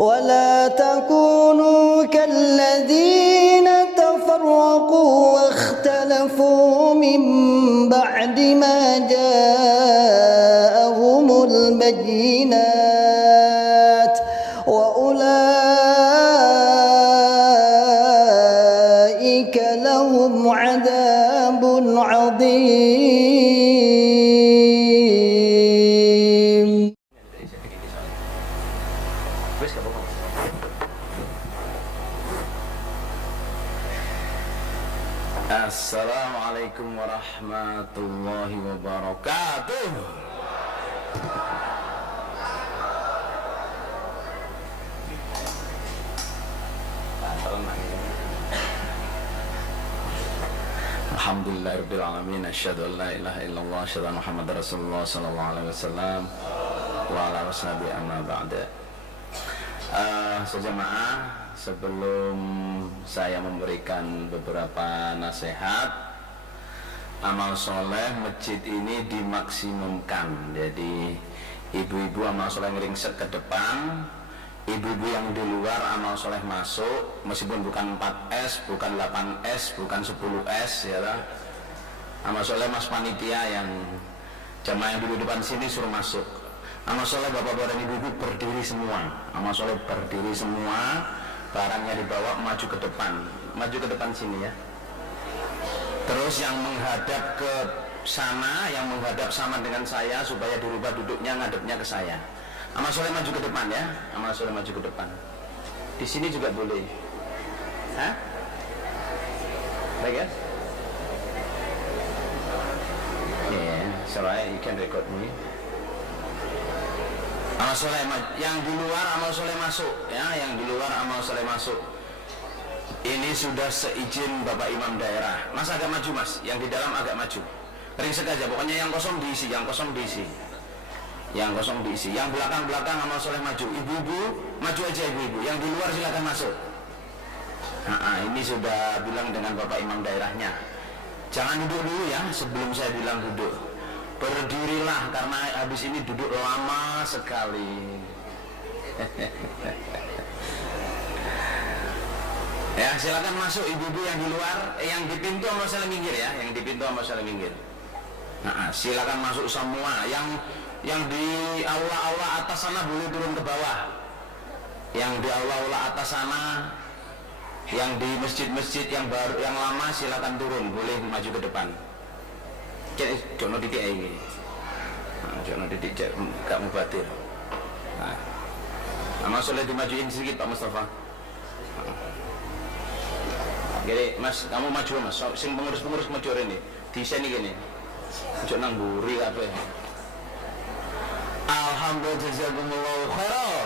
ولا تكونوا كالذين تفرقوا واختلفوا من بعد ما جاءهم البينات وأولئك لهم عذاب عظيم. Assalamualaikum warahmatullahi wabarakatuh. Alhamdulillahirabbil alamin, asyhadu an la ilaha illallah, asyhadu anna Muhammadar Rasulullah sallallahu alaihi wasallam wa ala washabihi amma ba'da. Sejamaah, sebelum saya memberikan beberapa nasihat, amal soleh masjid ini dimaksimumkan. Jadi ibu-ibu amal soleh ngeringsek ke depan, ibu-ibu yang di luar amal soleh masuk, meskipun bukan 4S, bukan 8S, bukan 10S ya lah. Amal soleh mas panitia yang jamaah yang dulu depan sini suruh masuk. Amal soleh bapak-bapak dan ibu-ibu berdiri semua. Amal soleh berdiri semua, barangnya dibawa maju ke depan sini ya. Terus yang menghadap ke sana, yang menghadap sama dengan saya supaya dirubah duduknya ngadepnya ke saya. Amal soleh maju ke depan ya, amal soleh maju ke depan. Di sini juga boleh. Hah? Baik ya? Yeah, so you can record me. Amal soleh yang di luar amal soleh masuk ya, yang di luar amal soleh masuk. Ini sudah seizin Bapak Imam daerah. Mas agak maju mas, yang di dalam agak maju. Ringsek aja, pokoknya yang kosong diisi, yang kosong diisi. Yang kosong diisi, yang belakang-belakang amal soleh maju. Ibu-ibu maju aja ibu-ibu, yang di luar silakan masuk. Nah, ini sudah bilang dengan Bapak Imam daerahnya. Jangan duduk dulu ya sebelum saya bilang duduk. Berdirilah karena habis ini duduk lama sekali. Ya silakan masuk ibu-ibu yang di luar, yang di pintu amal soleh minggir ya, yang di pintu amal soleh minggir. Nah, silakan masuk semua. Yang di aula-aula atas sana boleh turun ke bawah. Yang di aula-aula atas sana, yang di masjid-masjid yang baru, yang lama silakan turun, boleh maju ke depan. Jono titik ini, jono titik gak mubatir. Nah, amal soleh dimajuin sedikit Pak Mustafa. Jadi mas, kamu maju mas, sing pengurus-pengurus maju ini, desain ini gini, ojo nangguri apa ya. Alhamdulillah jazakumullahu khairan.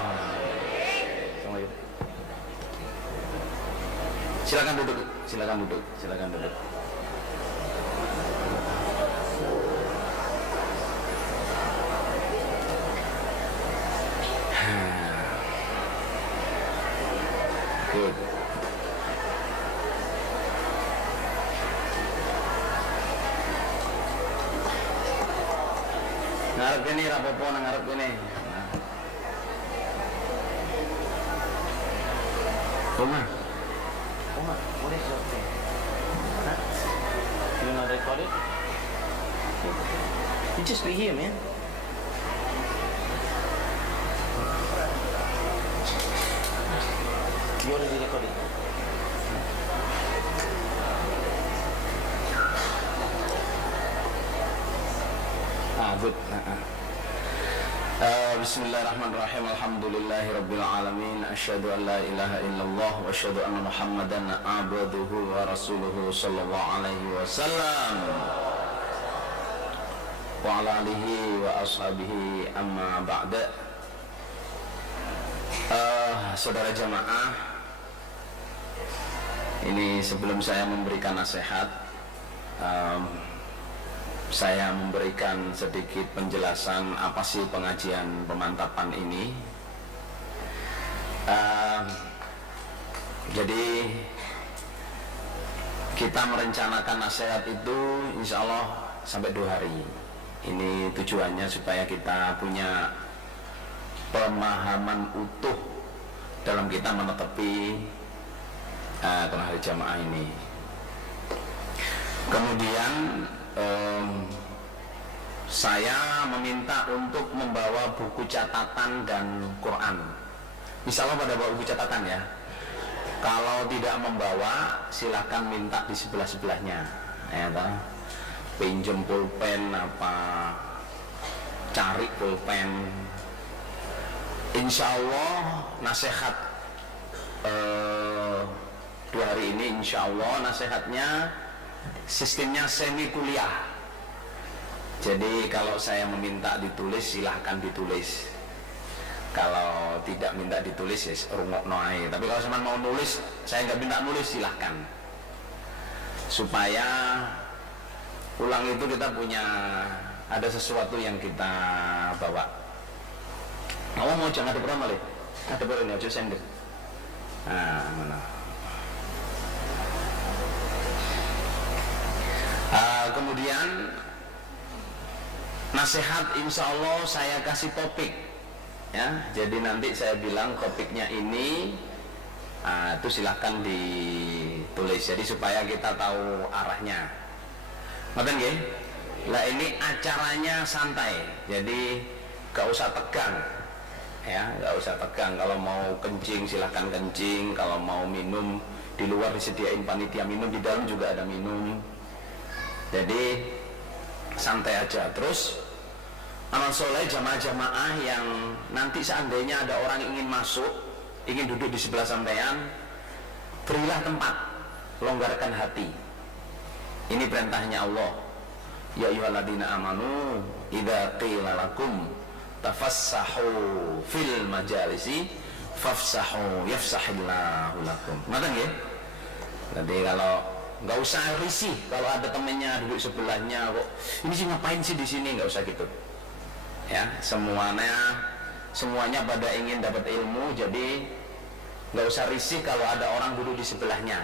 Silakan duduk, silakan duduk, silakan duduk. Good. Ngarep ini rapopo nang ngarep ini. Oma, what is your thing? Huh? You not record it? You just be here, man. You already recorded. Good. Bismillahirrahmanirrahim. Alhamdulillahirabbil alamin. Asyhadu an la ilaha illallah wa asyhadu anna Muhammadan abduhu wa rasuluhu sallallahu alaihi wasallam. Wa ala alihi wa ashabihi amma ba'da. Saudara jamaah, ini sebelum saya memberikan nasihat, saya memberikan sedikit penjelasan apa sih pengajian pemantapan ini. Jadi kita merencanakan nasihat itu insya Allah sampai 2 hari. Ini tujuannya supaya kita punya pemahaman utuh dalam kita menetepi hari jamaah ini. Kemudian saya meminta untuk membawa buku catatan dan Quran. Misalnya pada bawa buku catatan ya. Kalau tidak membawa, silahkan minta di sebelah-sebelahnya. Ya, pinjem pulpen apa, cari pulpen. Insya Allah nasihat 2 hari ini, insya Allah nasihatnya sistemnya semi kuliah. Jadi kalau saya meminta ditulis, silahkan ditulis. Kalau tidak minta ditulis, ya rungokno ae. Tapi kalau cuma mau nulis, saya nggak minta nulis, silahkan. Supaya pulang itu kita punya ada sesuatu yang kita bawa. Mau jangan ada pernah malih. Ada pernah ini aja sender. Nah, mana? Kemudian nasihat insya Allah saya kasih topik ya, jadi nanti saya bilang topiknya ini itu silahkan ditulis, jadi supaya kita tahu arahnya. Ngerti nggih? Lah ini acaranya santai, jadi gak usah tegang ya, gak usah tegang. Kalau mau kencing silahkan kencing, kalau mau minum di luar disediain panitia minum, di dalam juga ada minum. Jadi santai aja. Terus amal soleh jamaah-jamaah yang nanti seandainya ada orang yang ingin masuk, ingin duduk di sebelah sampean, berilah tempat, longgarkan hati. Ini perintahnya Allah. Ya ayyuhalladzina amanu idza qila lakum tafassahu fil majalisi fafsahu yafsahillahu lakum. Ngoten nggih? Jadi kalau nggak usah risih kalau ada temennya duduk sebelahnya, kok ini sih ngapain sih di sini, nggak usah gitu ya. Semuanya pada ingin dapat ilmu, jadi nggak usah risih kalau ada orang duduk di sebelahnya.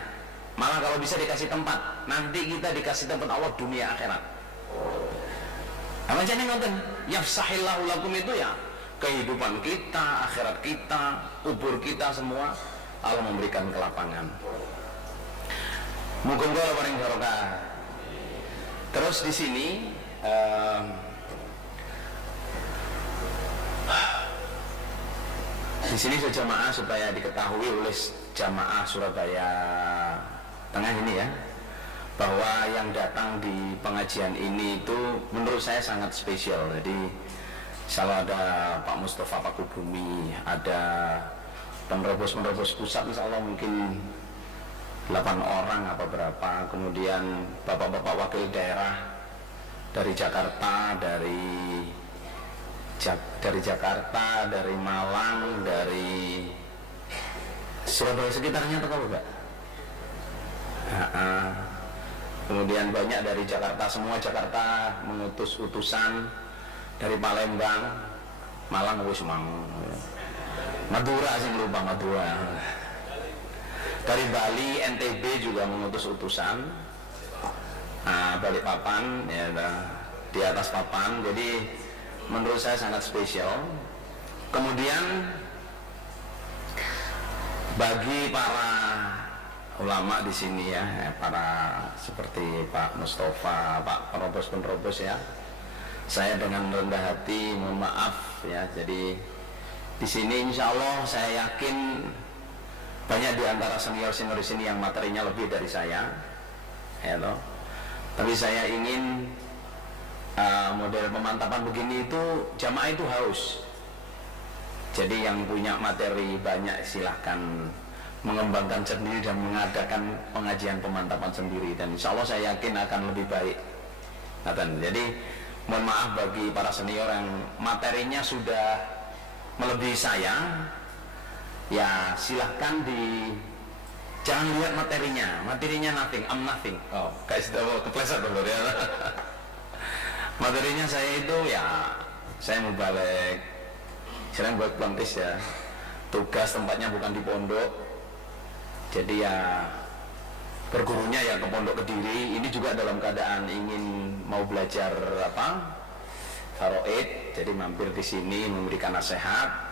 Malah kalau bisa dikasih tempat, nanti kita dikasih tempat Allah dunia akhirat. Apa jadi nonton yafsahillahu lakum itu ya kehidupan kita, akhirat kita, kubur kita, semua Allah memberikan kelapangan. Muga-muga paling barokah. Terus di sini jamaah supaya diketahui oleh jamaah Surabaya Tengah ini ya, bahwa yang datang di pengajian ini itu menurut saya sangat spesial. Jadi selalu ada Pak Mustafa Pakubumi, ada penerobos pusat, insya Allah mungkin 8 orang apa berapa, kemudian bapak-bapak wakil daerah dari Jakarta, dari Jakarta, dari Malang, dari Surabaya sekitarnya atau apa enggak? Kemudian banyak dari Jakarta, semua Jakarta mengutus utusan dari Palembang, Malang, Madura sih lupa Madura. Dari Bali, NTB juga mengutus utusan, Balikpapan ya, di atas papan. Jadi menurut saya sangat spesial. Kemudian bagi para ulama di sini ya, para seperti Pak Mustafa, Pak penerobos ya, saya dengan rendah hati mohon maaf ya. Jadi di sini insya Allah saya yakin banyak di antara senior-senior di sini yang materinya lebih dari saya, ya toh. Tapi saya ingin model pemantapan begini itu jamaah itu haus. Jadi yang punya materi banyak silahkan mengembangkan sendiri dan mengadakan pengajian pemantapan sendiri, dan insya Allah saya yakin akan lebih baik. Jadi mohon maaf bagi para senior yang materinya sudah melebihi saya. Ya silahkan jangan lihat materinya nothing, I'm nothing. Oh guys, kepleset dulu ya. Materinya saya itu ya, saya mau balik, saya buat plantis ya, tugas tempatnya bukan di pondok, jadi ya bergurunya ya ke pondok Kediri. Ini juga dalam keadaan ingin mau belajar faraid, jadi mampir di sini memberikan nasihat.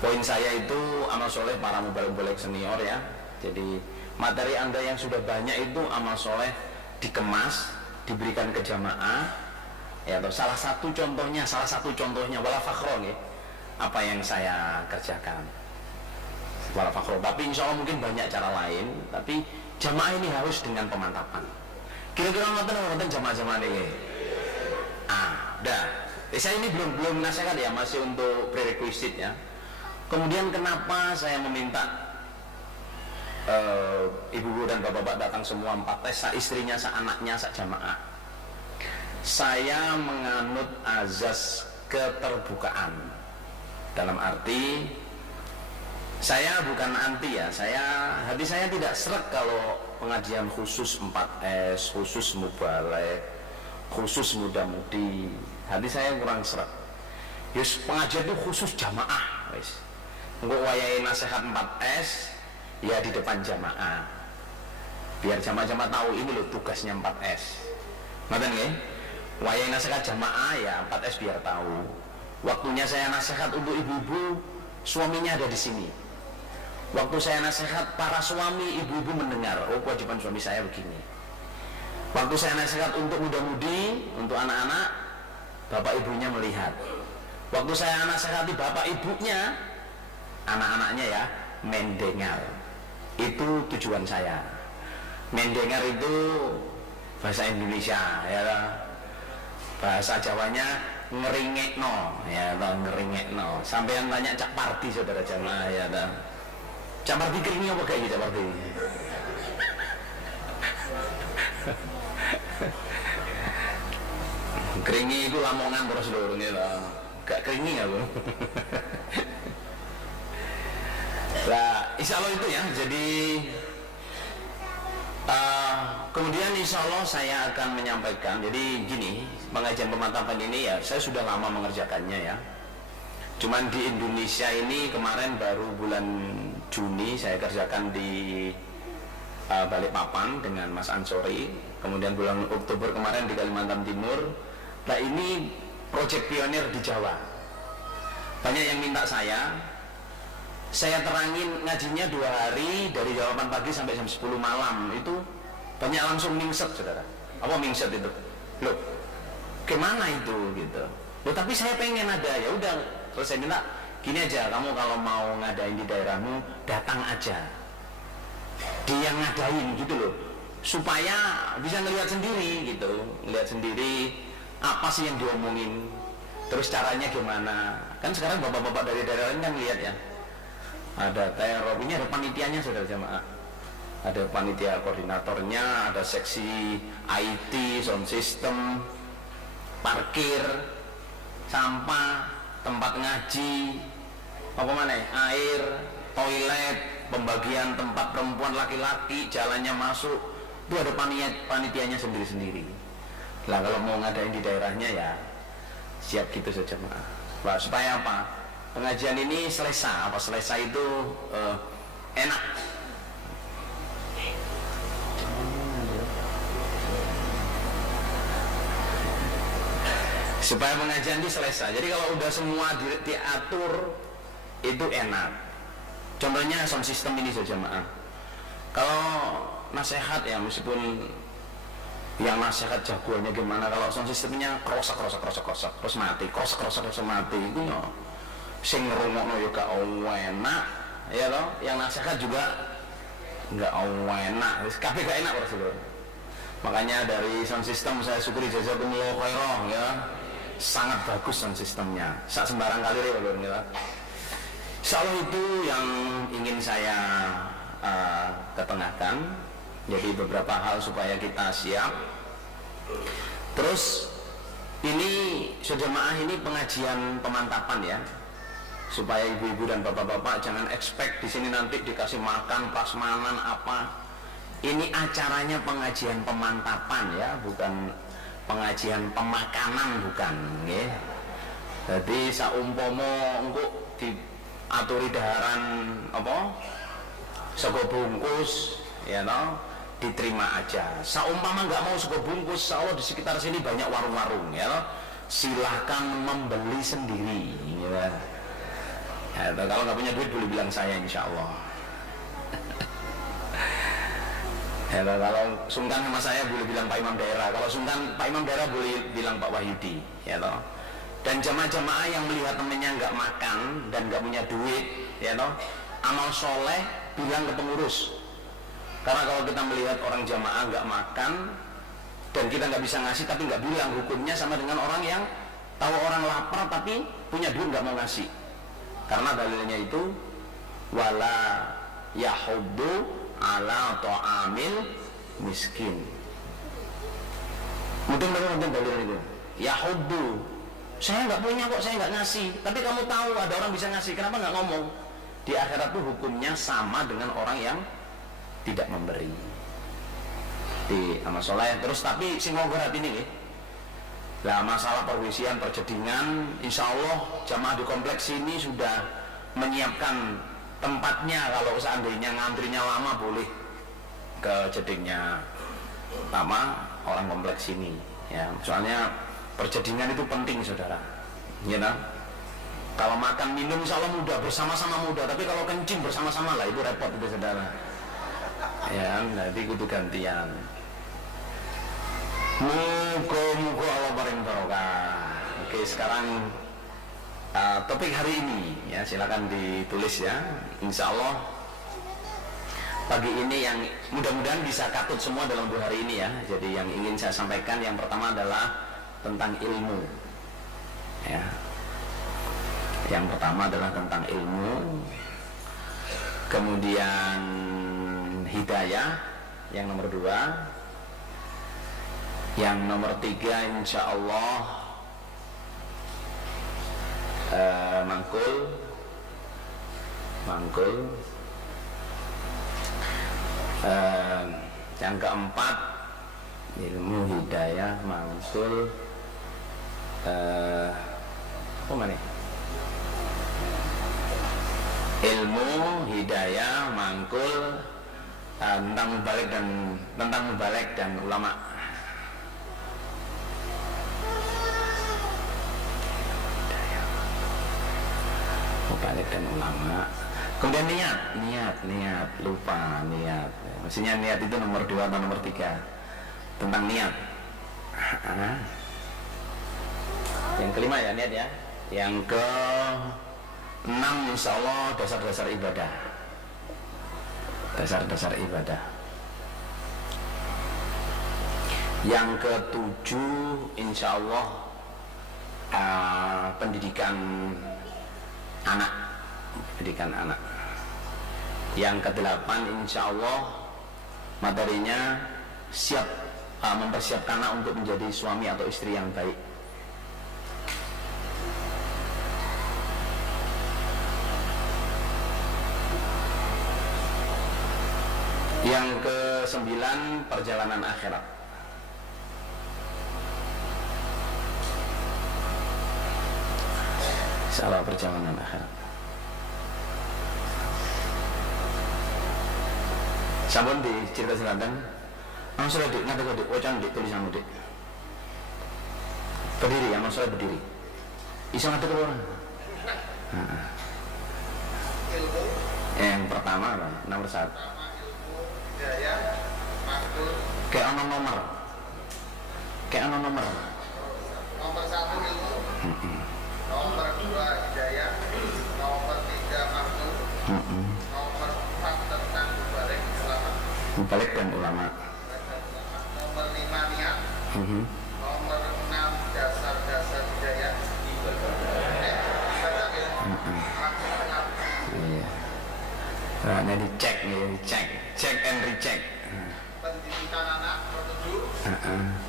Poin saya itu amal soleh para mubalek senior ya. Jadi materi Anda yang sudah banyak itu amal soleh dikemas, diberikan ke jamaah ya. Atau salah satu contohnya wala fakhron ya, apa yang saya kerjakan wala fakhron. Tapi insya Allah mungkin banyak cara lain. Tapi jamaah ini harus dengan pemantapan. Kira-kira nonton jamaah-jamaah ini. Udah. Saya ini belum nasihat ya, masih untuk prerequisite ya. Kemudian kenapa saya meminta ibu-ibu dan bapak-bapak datang semua 4 tes, istrinya, anaknya, jamaah. Saya menganut azas keterbukaan. Dalam arti saya bukan anti ya, hati saya tidak sreg kalau pengajian khusus 4S, khusus mubalek, khusus muda-mudi. Hati saya kurang sreg. Yus pengajian itu khusus jamaah, wis. Engko wayahe nasihat 4S ya di depan jamaah. Biar jamaah-jamaah tahu ini loh tugasnya 4S. Ngoten nggih? Wayahe nasihat jamaah ya 4S biar tahu. Waktunya saya nasihat untuk ibu-ibu, suaminya ada di sini. Waktu saya nasihat para suami, ibu-ibu mendengar, oh kewajiban suami saya begini. Waktu saya nasihat untuk muda-mudi, untuk anak-anak, bapak ibunya melihat. Waktu saya nasihati bapak ibunya, anak-anaknya ya mendengar. Itu tujuan saya. Mendengar itu bahasa Indonesia ya, bahasa Jawanya ngeringekno ya, ngeringekno. Sampai yang tanya Cak Parti saudara jamaah ya, Cak Parti keringnya apa kayak gitu Cak Parti? Keringi itu lamongan terus seluruhnya lah, gak keringi aku. Nah, insya Allah itu ya. Jadi kemudian insya Allah saya akan menyampaikan. Jadi gini, pengajian pemantapan ini ya saya sudah lama mengerjakannya ya. Cuman di Indonesia ini kemarin baru bulan Juni saya kerjakan di Balikpapan dengan Mas Ansori. Kemudian bulan Oktober kemarin di Kalimantan Timur. Nah ini proyek pionir di Jawa. Banyak yang minta saya terangin ngajinya 2 hari dari jam 8 pagi sampai jam 10 malam. Itu banyak langsung mingset saudara. Apa mingset itu? Loh, gimana itu gitu. Loh tapi saya pengen ada, ya udah. Terus saya minta gini aja, kamu kalau mau ngadain di daerahmu datang aja. Dia ngadain gitu loh, supaya bisa ngelihat sendiri gitu, ngelihat sendiri apa sih yang diomongin, terus caranya gimana. Kan sekarang bapak-bapak dari daerah lain kan lihat ya, ada teror, ini ada panitianya saudara jamaah, ada panitia koordinatornya, ada seksi IT, sound system, parkir, sampah, tempat ngaji, apa mana, air, toilet, pembagian tempat perempuan laki-laki, jalannya masuk, itu ada panitianya sendiri-sendiri. Lah kalau mau ngadain di daerahnya ya siap gitu saja Mas. Nah, supaya apa? Pengajian ini selesai, itu enak. Supaya pengajian ini selesai. Jadi kalau udah semua diatur itu enak. Contohnya sound system ini saja maaf. Kalau nasihat ya, meskipun yang nasihat jagoannya gimana, kalau sound systemnya krosak terus mati, krosak mati itu no. Sing ngrungokno yo gak enak ya toh, yang nasihat juga enggak enak, wis kabeh gak enak Rasulullah. Makanya dari sound system saya syukuri jazakumullah khairah ya. Sangat bagus sound systemnya. Sak sembarang kali ya Lur. Insyaallah itu yang ingin saya ketengahkan. Jadi beberapa hal supaya kita siap. Terus ini jemaah ini pengajian pemantapan ya, supaya ibu-ibu dan bapak-bapak jangan expect di sini nanti dikasih makan prasmanan apa. Ini acaranya pengajian pemantapan ya, bukan pengajian pemakanan, bukan ya. Jadi saumpama engko diaturi daharan apa sego bungkus ya toh, diterima aja. Saumpama nggak mau sego bungkus, insyaallah di sekitar sini banyak warung-warung ya toh. Silahkan membeli sendiri ya. Ya, kalau nggak punya duit boleh bilang saya, insya Allah. Ya, kalau sungkan sama saya boleh bilang Pak Imam Daerah. Kalau sungkan Pak Imam Daerah boleh bilang Pak Wahyudi, ya toh. Dan jamaah-jamaah yang melihat temennya nggak makan dan nggak punya duit, ya toh, amal soleh bilang ke pengurus. Karena kalau kita melihat orang jamaah nggak makan dan kita nggak bisa ngasih tapi nggak bilang, hukumnya sama dengan orang yang tahu orang lapar tapi punya duit nggak mau ngasih. Karena dalilnya itu wala yahuddu ala ta'amil miskin. Mungkin dalil itu yahuddu, saya nggak punya kok, saya nggak ngasih, tapi kamu tahu ada orang bisa ngasih, kenapa nggak ngomong? Di akhirat tuh hukumnya sama dengan orang yang tidak memberi di amal soleh. Terus tapi sing ngongkor hati ini, lah masalah perwisian perjedingan, insya Allah jamaah di kompleks ini sudah menyiapkan tempatnya. Kalau seandainya ngantrinya lama boleh ke jedingnya lama orang kompleks ini, ya. Soalnya perjedingan itu penting, saudara, ya kan? Kalau makan minum insya Allah mudah, bersama-sama mudah, tapi kalau kencing bersama-sama lah itu repot itu, saudara. Ya, nanti kudu gantian. Muga-muga Allah paring barokah. Oke, sekarang topik hari ini, ya, silakan ditulis ya. Insya Allah pagi ini yang mudah-mudahan bisa katut semua dalam 2 hari ini ya. Jadi yang ingin saya sampaikan yang pertama adalah tentang ilmu, ya. Yang pertama adalah tentang ilmu, kemudian hidayah yang nomor 2, yang nomor 3 insya Allah mangkul, yang keempat ilmu, hidayah, mangkul, apa mana? Ilmu, hidayah, mangkul, tentang mubalek dan ulama. Mubalek dan ulama. Kemudian niat, lupa niat. Maksudnya niat itu nomor 2 atau nomor 3. Tentang niat. Yang kelima ya niat ya. Yang ke-6 insya Allah dasar-dasar ibadah. Dasar-dasar ibadah. Yang ke-7 insya Allah pendidikan anak. Yang ke-8 insya Allah materinya siap mempersiapkan anak untuk menjadi suami atau istri yang baik. Yang ke-9 perjalanan akhirat. Salah perjalanan akhirat. Sampun di cerita selatan. Sudah dik, ngadeg dik, wacan dik tulisanmu dik. Berdiri, amal soleh berdiri. Bisa ngadeg orang. Yang pertama apa? Nomor 1. Hidayah, makhluk. Kayak ono nomor. Nomor 1 ilmu. Nomor 2 hidayah. Nomor 3 makhluk. Nomor 4 tentang mubalek dan ulama. Nomor 5 niat. Nomor 6 dasar-dasar hidayah. Iya. Nah, dicek and recheck. Pendidikan anak nomor 7.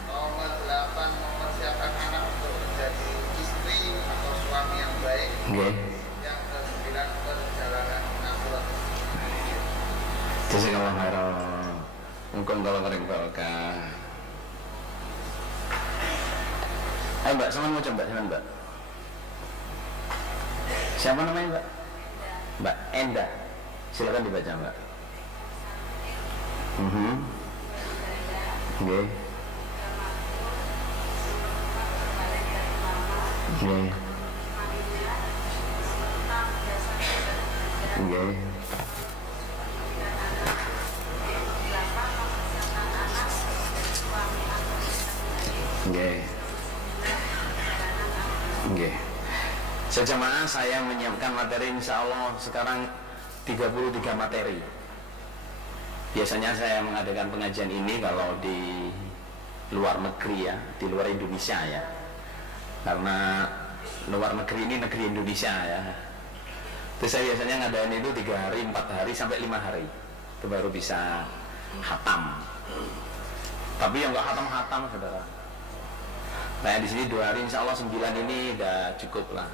Nomor 8 mempersiapkan anak untuk menjadi istri atau suami yang baik. Yang ke-9 perjalanan akhirat. Jazakallahu khairan. Muga-muga paring barokah. Ayo Mbak, sama mau coba sama Mbak. Siapa namanya Mbak? Mbak Enda. Silakan dibaca Mbak. Nggih. Nggih. Nggih. Nggih. Nggih. Sejamaah saya menyiapkan materi, insya Allah sekarang 33 materi. Biasanya saya mengadakan pengajian ini kalau di luar negeri ya, di luar Indonesia ya. Karena luar negeri ini negeri Indonesia ya. Terus saya biasanya ngadain itu 3 hari, 4 hari, sampai 5 hari. Itu baru bisa khatam. Tapi yang nggak khatam-khatam, saudara. Nah di sini 2 hari, insya Allah 9 ini udah cukup lah.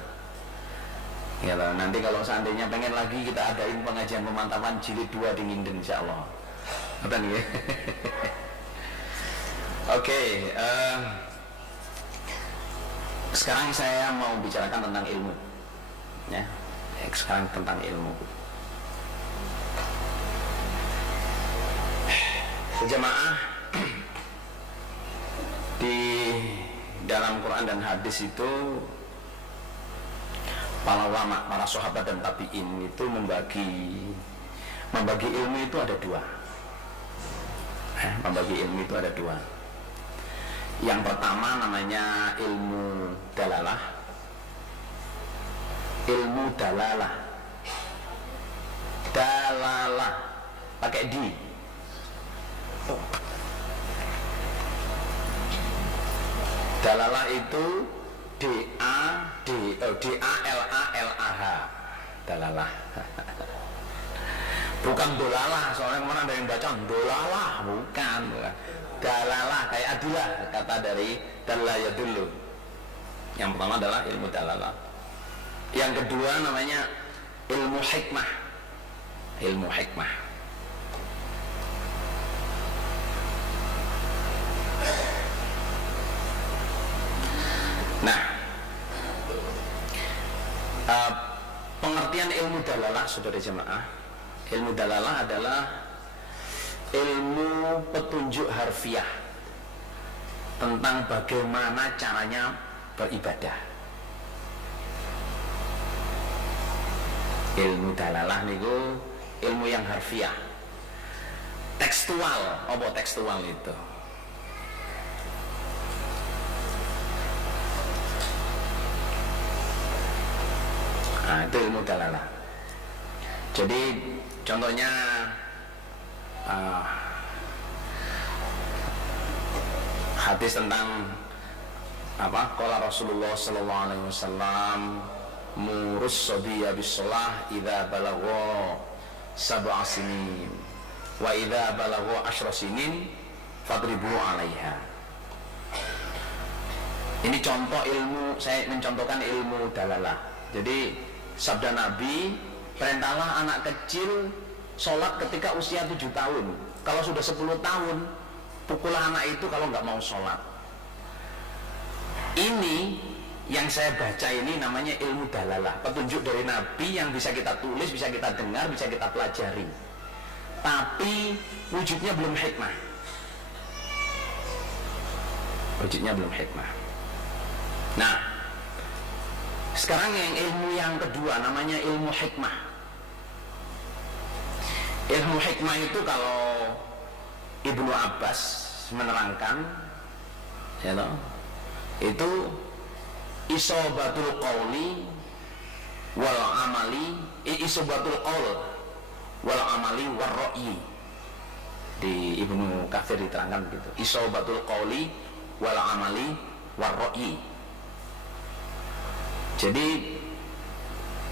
Ya loh, nanti kalau seandainya pengen lagi kita adain pengajian pemantapan jilid 2 di Nginden, insya Allah. Betul ya? Oke, sekarang saya mau bicarakan tentang ilmu. Ya, sekarang tentang ilmu. Jemaah, di dalam Quran dan hadis itu para ulama, para sahabat dan tabi'in itu membagi ilmu itu ada 2. Membagi ilmu itu ada 2. Yang pertama namanya ilmu dalalah. Ilmu dalalah. Dalalah pakai di. Dalalah itu D-A-L-A-L-A-H. Dalalah. Bukan dolalah, soalnya kemana ada yang baca dolalah, bukan. Dalalah kayak adilah, kata dari dalaya dulu. Yang pertama adalah ilmu dalalah. Yang kedua namanya ilmu hikmah. Ilmu hikmah. Nah, pengertian ilmu dalalah, saudara jemaah, ilmu dalalah adalah ilmu petunjuk harfiah tentang bagaimana caranya beribadah. Ilmu dalalah niku ilmu yang harfiah, tekstual. Apa tekstual itu? Nah, itu ilmu dalalah. Jadi contohnya hadis tentang apa? Qala Rasulullah sallallahu alaihi wasallam, murus sabiyya bis-shalah idza balagha 7 sinin wa idza balagha 10 sinin fadribu 'alaiha. Ini contoh ilmu, saya mencontohkan ilmu dalalah. Jadi sabda Nabi, perintahlah anak kecil sholat ketika usia 7 tahun. Kalau sudah 10 tahun, pukullah anak itu kalau nggak mau sholat. Ini yang saya baca ini namanya ilmu dalalah, petunjuk dari Nabi yang bisa kita tulis, bisa kita dengar, bisa kita pelajari. Tapi wujudnya belum hikmah. Wujudnya belum hikmah. Nah, sekarang yang ilmu yang kedua namanya ilmu hikmah. Ilmu hikmah itu kalau Ibnu Abbas menerangkan, ya toh, itu isobatul qauli wal amali, isobatul qaul wal amali war ra'yi. Di Ibnu Katsir diterangkan begitu. Isobatul qauli wal amali war ra'yi. Jadi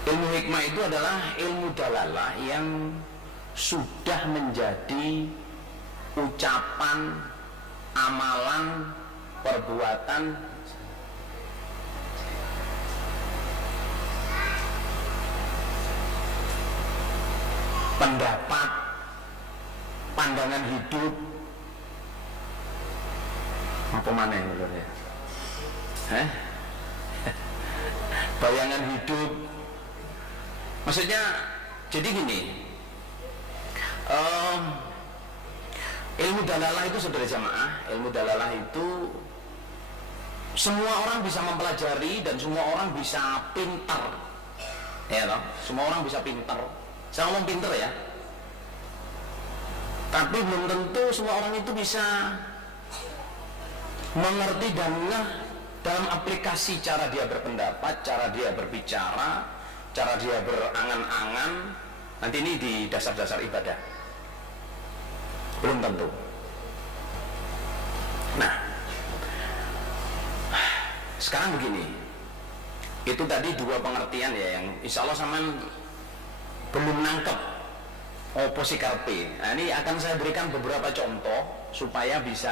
ilmu hikmah itu adalah ilmu dalalah yang sudah menjadi ucapan, amalan, perbuatan pendapat, pandangan hidup, apa mana yang ya? Bayangan hidup. Maksudnya jadi gini, ilmu dalalah itu, saudara jamaah, ilmu dalalah itu semua orang bisa mempelajari dan semua orang bisa pintar, ya toh? Semua orang bisa pintar Saya ngomong pinter ya, tapi belum tentu semua orang itu bisa mengerti dan ngeh dalam aplikasi cara dia berpendapat, cara dia berbicara, cara dia berangan-angan. Nanti ini di dasar-dasar ibadah belum tentu. Nah, sekarang begini, itu tadi dua pengertian ya yang insya Allah sampean belum nangkep opo sih karpe. Nah, ini akan saya berikan beberapa contoh supaya bisa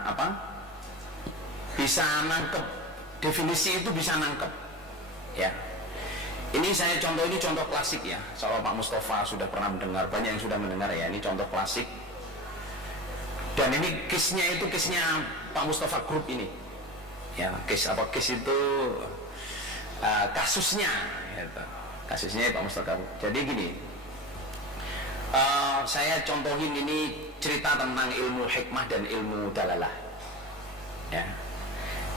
apa? Bisa nangkep definisi itu, bisa nangkep ya. Ini saya contoh, ini contoh klasik ya. Soal Pak Mustafa sudah pernah mendengar, banyak yang sudah mendengar ya. Ini contoh klasik. Dan ini case-nya itu case-nya Pak Mustafa Group ini. Ya, case apa? Case itu kasusnya gitu. Kasusnya Pak Mustafa Group. Jadi gini, saya contohin ini cerita tentang ilmu hikmah dan ilmu dalalah ya.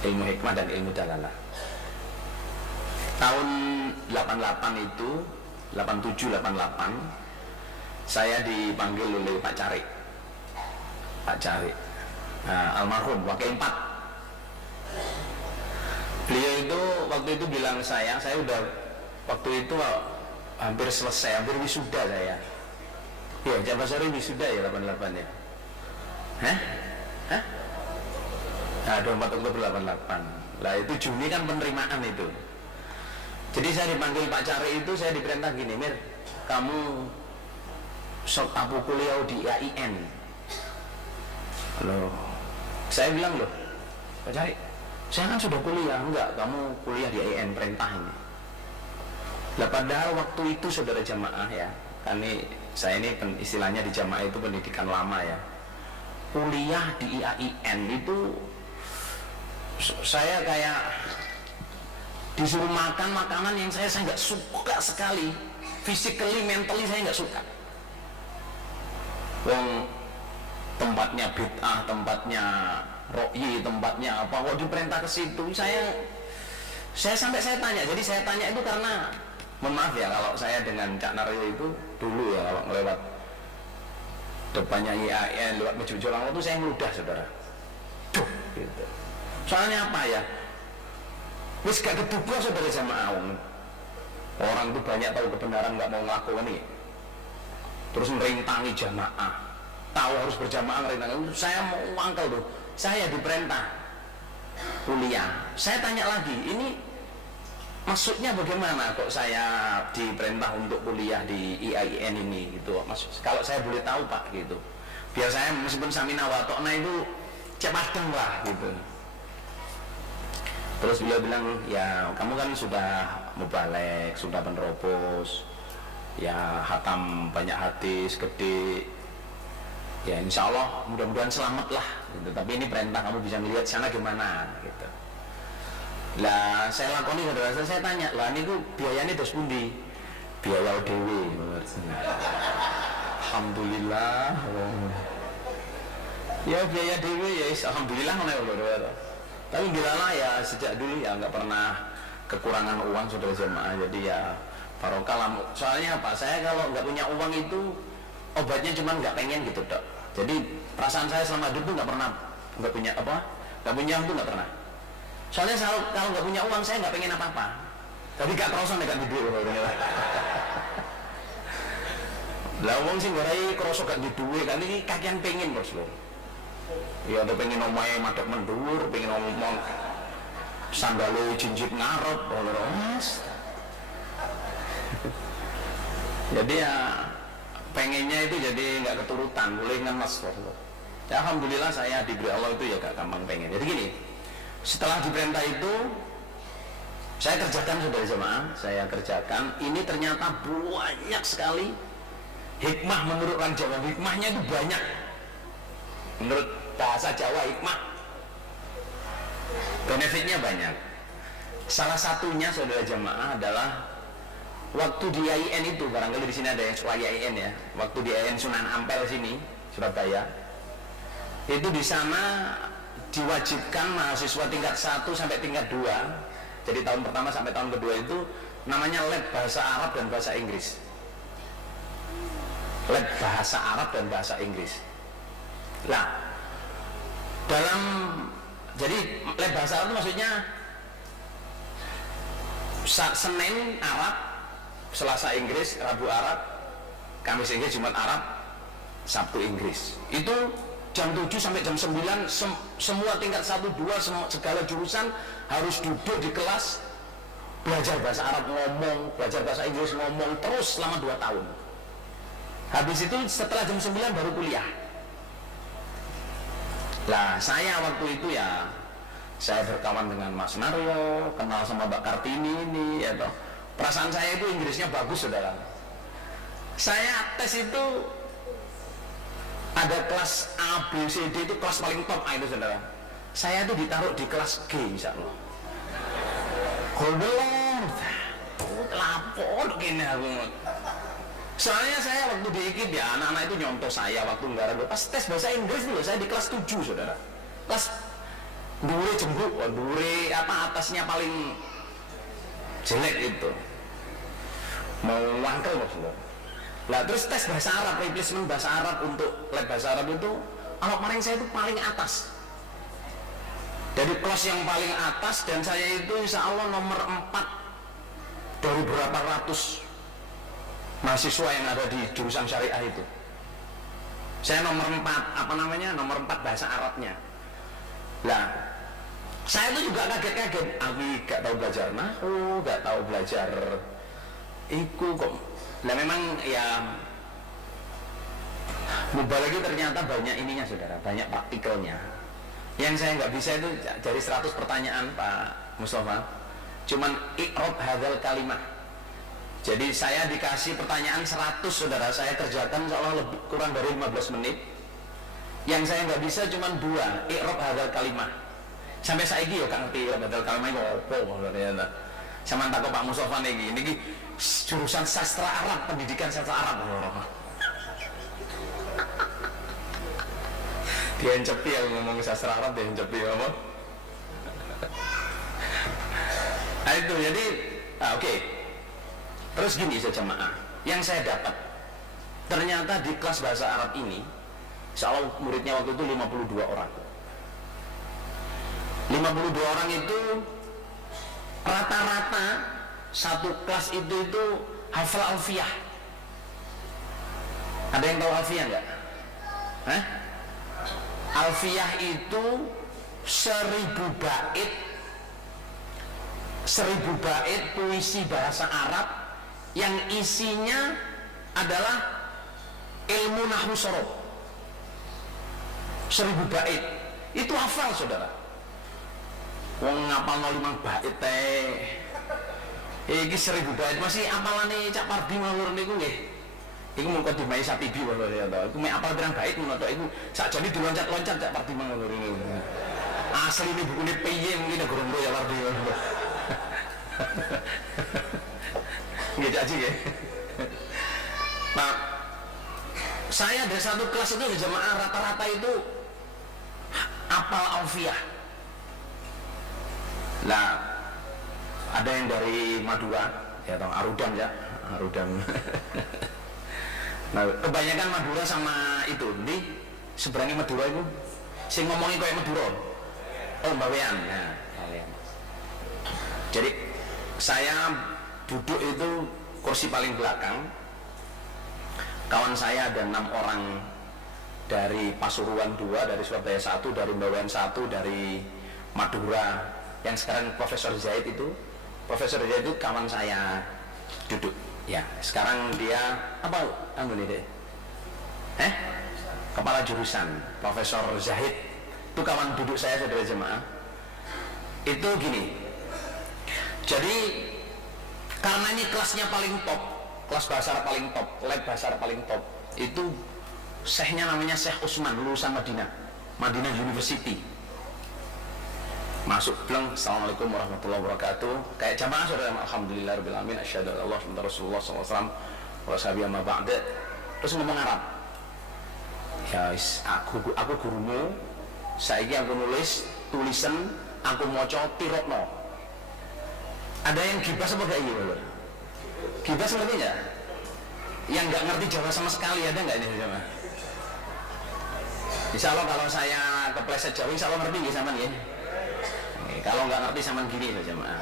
Ilmu hikmah dan ilmu dalalah. Tahun 88 itu 87-88 saya dipanggil oleh Pak Carik, almarhum Wakil 4. Beliau itu waktu itu bilang saya udah waktu itu hampir selesai, hampir wisuda saya. Ya, Jabasari wisuda ya 88 ya. Hah? Nah, 24 Oktober 88. Lah itu Juni kan penerimaan itu. Jadi saya dipanggil Pak Cari itu, saya diperintah gini, Mir, kamu sok apu kuliah di IAIN. Loh, saya bilang loh, Pak Cari, saya kan sudah kuliah. Enggak, kamu kuliah di IAIN, perintah ini. Lah padahal waktu itu saudara jamaah ya, kan saya ini istilahnya di jamaah itu pendidikan lama ya. Kuliah di IAIN itu saya kayak disuruh makan makanan yang saya nggak suka sekali, physically, mentally saya nggak suka. Wong tempatnya bid'ah, tempatnya ro'yi, tempatnya apa, kok diperintah ke situ. Saya sampai saya tanya. Jadi saya tanya itu karena, mohon maaf ya kalau saya dengan Cak Naryo itu dulu ya, kalau melewat depannya IAIN, lewat Masjid Jolang itu saya ngeludah saudara. Duh, gitu. Soalnya apa ya? Wis gak kedubur saudara jamaah. Orang itu banyak tahu kebenaran nggak mau ngelakuin ini. Terus merintangi jamaah. Tahu harus berjamaah merintangi. Saya mau angkel tuh. Saya diperintah kuliah. Saya tanya lagi, ini maksudnya bagaimana kok saya diperintah untuk kuliah di IAIN ini gitu. Maksud, kalau saya boleh tahu Pak gitu. Biar saya meskipun samina wa ta'na itu cepadeng lah gitu. Terus beliau bilang, ya kamu kan sudah mubalek, sudah penerobos, ya hatam banyak hadis gede, ya insya Allah mudah-mudahan selamat lah gitu. Tapi ini perintah, kamu bisa melihat sana gimana gitu. Lah saya lakoni saudara, saya tanya, lah ini biayanya dos pundi? Biaya dewi. Alhamdulillah. Ya biaya dewi ya, alhamdulillah mana. Tapi bilalah ya sejak dulu ya nggak pernah kekurangan uang saudara jemaah. Jadi ya barokah lah. Soalnya apa? Saya kalau nggak punya uang itu obatnya cuma nggak pengen gitu dok. Jadi perasaan saya selama hidup tuh nggak punya uang tuh nggak pernah. Soalnya kalau nggak punya uang saya nggak pengen apa-apa. Tapi nggak kerasa nggak duit. Lah uang sih nggak kerasa gak duit kan ini kakian pengen bos lo. Ya ada pengen omai madep mendur, pengen ngomong sandalo jinjit ngarep, mas. Jadi ya pengennya itu jadi nggak keturutan, boleh ngemes. Ya alhamdulillah saya diberi Allah itu ya gak gampang pengen. Jadi gini, setelah diperintah itu saya kerjakan saudara jemaah, saya kerjakan. Ini ternyata banyak sekali hikmah menurut orang Jawa. Hikmahnya itu banyak. Menurut bahasa Jawa hikmah benefitnya banyak. Salah satunya saudara jemaah adalah waktu di IAIN itu, barangkali di sini ada yang sekolah IAIN ya. Waktu di IAIN Sunan Ampel sini, Surabaya, itu di sana diwajibkan mahasiswa tingkat 1 sampai tingkat 2. Jadi tahun pertama sampai tahun kedua itu namanya lab bahasa Arab dan bahasa Inggris. lab bahasa Arab dan bahasa Inggris. Nah, jadi lab bahasa Arab itu maksudnya Senin Arab, Selasa Inggris, Rabu Arab, Kamis Inggris, Jumat Arab, Sabtu Inggris. Itu jam 7 sampai jam 9 semua tingkat 1, 2 segala jurusan harus duduk di kelas belajar bahasa Arab ngomong, belajar bahasa Inggris ngomong terus selama 2 tahun. Habis itu setelah jam 9 baru kuliah. Lah saya waktu itu ya saya berkawan dengan Mas Mario, kenal sama Mbak Kartini ini ya toh. Perasaan saya itu Inggrisnya bagus saudara. Saya tes itu ada kelas A, B, C, D itu kelas paling top itu saudara. Saya itu ditaruh di kelas G insya Allah. Golong, lapor gini aku. Soalnya saya waktu di IKIP ya anak-anak itu nyontoh saya waktu enggak pas tes bahasa Inggris dulu saya di kelas 7 saudara. Kelas dure jembuk, dure apa atasnya paling jelek itu. Mau wangkel loh saudara. Nah terus tes bahasa Arab, replacement bahasa Arab untuk lab bahasa Arab itu kalau kemarin saya itu paling atas dari kelas yang paling atas, dan saya itu insya Allah nomor 4 dari berapa ratus mahasiswa yang ada di jurusan syariah itu. Saya nomor 4 nomor 4 bahasa Arabnya. Nah saya itu juga kaget-kaget, aku gak tahu belajar nahwu, gak tahu belajar iku kok. Nah memang ya mubalagi ternyata banyak ininya saudara, banyak praktikalnya. Yang saya nggak bisa itu dari 100 pertanyaan Pak Mustafa, cuman i'rab hadzal kalimah. Jadi saya dikasih pertanyaan 100 saudara, saya kerjakan seolah lebih kurang dari 15 menit. Yang saya nggak bisa cuman 2, i'rab hadzal kalimah. Sampai saya yo kan ngerti i'rab hadzal kalimah itu apa ternyata. Sama takut Pak Mustafa niki jurusan sastra Arab, pendidikan sastra Arab. Dia encepi yang ngomong sastra Arab, dia encepi apa? Nah itu jadi oke. Terus gini saja jemaah, yang saya dapat ternyata di kelas bahasa Arab ini insya Allah muridnya waktu itu 52 orang. 52 orang itu rata-rata satu kelas itu hafal alfiyah. Ada yang tahu alfiyah enggak? Hah? Alfiyah itu 1000 bait, 1000 bait puisi bahasa Arab yang isinya adalah ilmu nahwu sorob. 1000 bait itu hafal saudara. Wong ngapal 05 bait teh. Iki 1000 bait masih apalane Cak Pardi malur niku nggih. Iku mung dimai Sapibi wae ya to. Iku mek apal pirang bait ngono to iku sakjane diloncat-loncat Cak Pardi malur niku. Asline bukune piye mungkin negoro ya Pardi. Nggih Cak Ji nggih. Nah, saya dari satu kelas itu di jamaah rata-rata itu apal alfiyah. Nah, ada yang dari Madura, ya tahu Arudam ya, Arudam. Nah, kebanyakan Madura sama itu, di seberangnya Madura itu, sing ngomongin kayak Madura. Oh, Bawean, ya, Bawean. Jadi saya duduk itu kursi paling belakang. Kawan saya ada 6 orang dari Pasuruan 2, dari Surabaya 1, dari Bawean 1, dari Madura. Yang sekarang Profesor Zaid itu kawan saya duduk ya. Sekarang dia apa nih deh? Kepala jurusan Profesor Zahid itu kawan duduk saya saudara jemaah. Itu gini. Jadi karena ini kelasnya paling top, kelas bahasa Arab paling top, lab bahasa Arab paling top, itu syekhnya namanya Syekh Usman, lulusan Madinah University. Masuk bilang assalamualaikum warahmatullahi wabarakatuh, kayak jamaah saudara, alhamdulillah rabbil alamin, asyhadu an la ilaha illallah rasulullah sallallahu alaihi wasallam wa sahbihi amma ba'da. Terus ngomong Arab. Ya wis, aku gurumu, saiki aku nulis tulisan, aku maca tirokno. Ada yang gibas apa gak iya, Lur? Gibas ngerti enggak? yang nggak ngerti Jawa sama sekali ada nggak ini jamaah? Insya Allah kalau saya kepleset Jawa, insya Allah ngerti nggih sampean nggih. Kalau nggak ngerti sampean gini loh jamaah.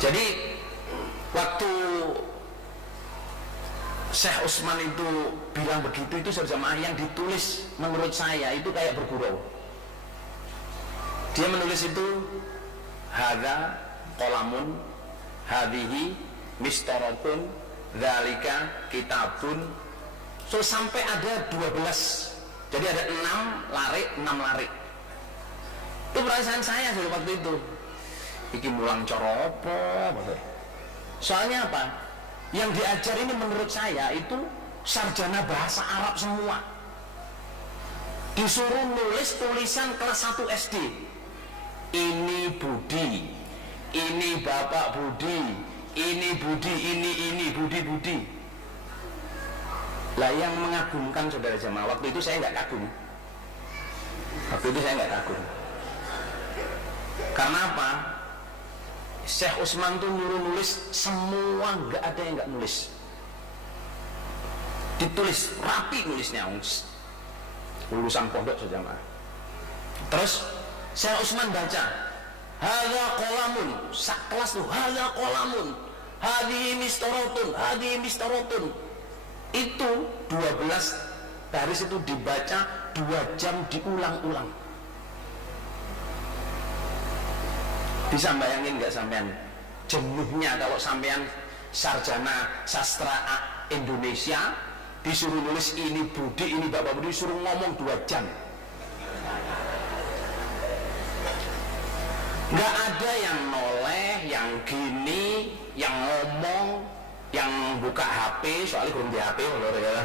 Jadi waktu Syekh Utsman itu bilang begitu, itu jamaah yang ditulis menurut saya itu kayak bergurau. Dia menulis itu hadza qalamun hadhihi mistaratun dzalika kitabun. So sampai ada 12. Jadi ada 6 larik. Itu perasaan saya dulu waktu itu. Iki mulang coropo. Soalnya apa? Yang diajar ini menurut saya itu sarjana bahasa Arab semua. Disuruh nulis tulisan kelas 1 SD. Ini Budi, ini Bapak Budi, ini Budi, ini Budi. Lah yang mengagumkan saudara jamaah, waktu itu saya nggak kagum. Karena apa? Syekh Utsman tuh nyuruh nulis semua, nggak ada yang nggak nulis. Ditulis rapi nulisnya, lulusan pondok saja jamaah. Terus Syekh Utsman baca, hadza qalamun, sak kelas tuh hadza qalamun, hadhihi mistaratun. Itu 12 baris itu dibaca 2 jam diulang-ulang. Bisa bayangin nggak sampean jenuhnya kalau sampean sarjana sastra Indonesia disuruh nulis ini Budi, ini Bapak Budi, disuruh ngomong 2 jam. Nggak ada yang noleh, yang gini, yang ngomong, yang buka HP, soalnya belum di HP lho ya.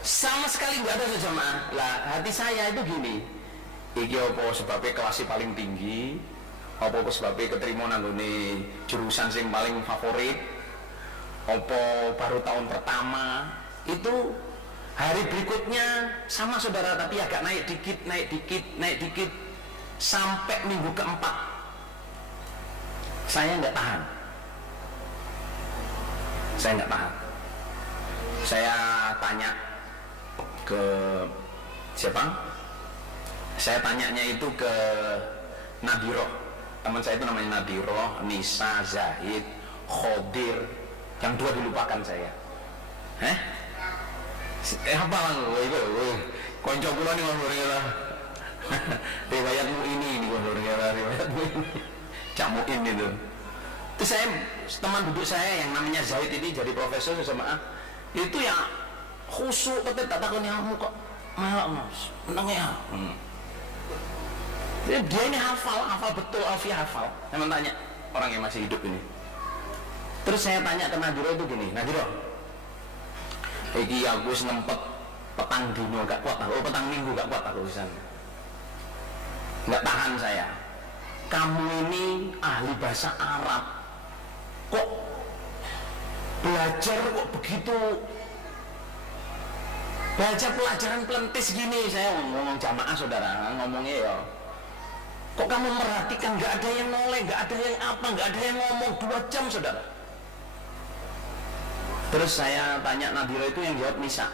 Sama sekali nggak ada jamaah. Lah hati saya itu gini, iki apa sebabnya kelasnya paling tinggi, apa sebabnya keterima nanggone jurusan sing paling favorit, apa baru tahun pertama, itu hari berikutnya sama saudara, tapi agak naik dikit sampai minggu keempat saya nggak tahan. Saya tanya ke siapa? Saya tanyanya itu ke Nadiro, teman saya itu namanya Nadiro, Nisa, Zahid, Khodir, yang 2 dilupakan saya. Apa itu? Konco kula nih ngomong ngene. Riwayatmu ini ngomong ngene, riwayatmu ini. Camuin itu. Terus saya, teman duduk saya yang namanya Zahid ini jadi profesor sama itu ya khusyuk, tapi tak takut kamu kok malah mas menang ya. Dia ini hafal betul, Alfia hafal. Saya tanya orang yang masih hidup ini. Terus saya tanya ke Nadiro itu gini, Nadiro, iki aku nempet petang dino gak kuat aku, petang minggu gak kuat aku di sana. Nggak tahan saya. Kamu ini ahli bahasa Arab, kok belajar kok begitu, belajar pelajaran pelentis gini. Saya ngomong jamaah saudara, ngomongnya ya, kok kamu merhatikan nggak ada yang noleh, nggak ada yang apa, nggak ada yang ngomong 2 jam saudara. Terus saya tanya Nadiro itu, yang jawab Nisa.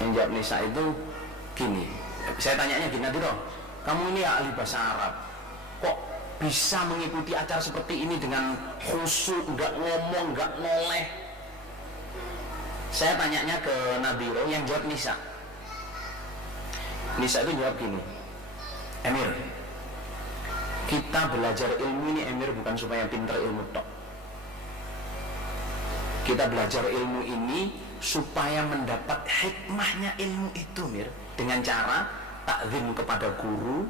Yang jawab Nisa itu gini, saya tanyanya gini, Nadiro, kamu ini ahli bahasa Arab, kok bisa mengikuti acara seperti ini dengan khusyuk, nggak ngomong, nggak noleh? Saya tanyanya ke Nadiro, yang jawab Nisa. Nisa itu jawab gini, Emir, kita belajar ilmu ini Emir bukan supaya pinter ilmu tok. Kita belajar ilmu ini supaya mendapat hikmahnya ilmu itu, Mir, dengan cara takzim kepada guru,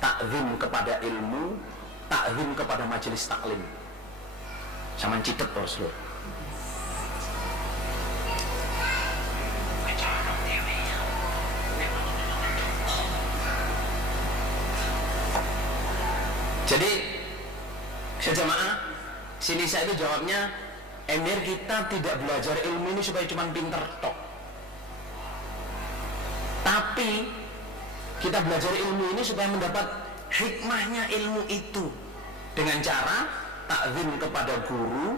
takzim kepada ilmu, takzim kepada majelis taklim. Sama citet terus lho. Jadi sejamaah sini saya itu jawabnya, Emir, kita tidak belajar ilmu ini supaya cuma pinter tok, tapi kita belajar ilmu ini supaya mendapat hikmahnya ilmu itu dengan cara takzim kepada guru,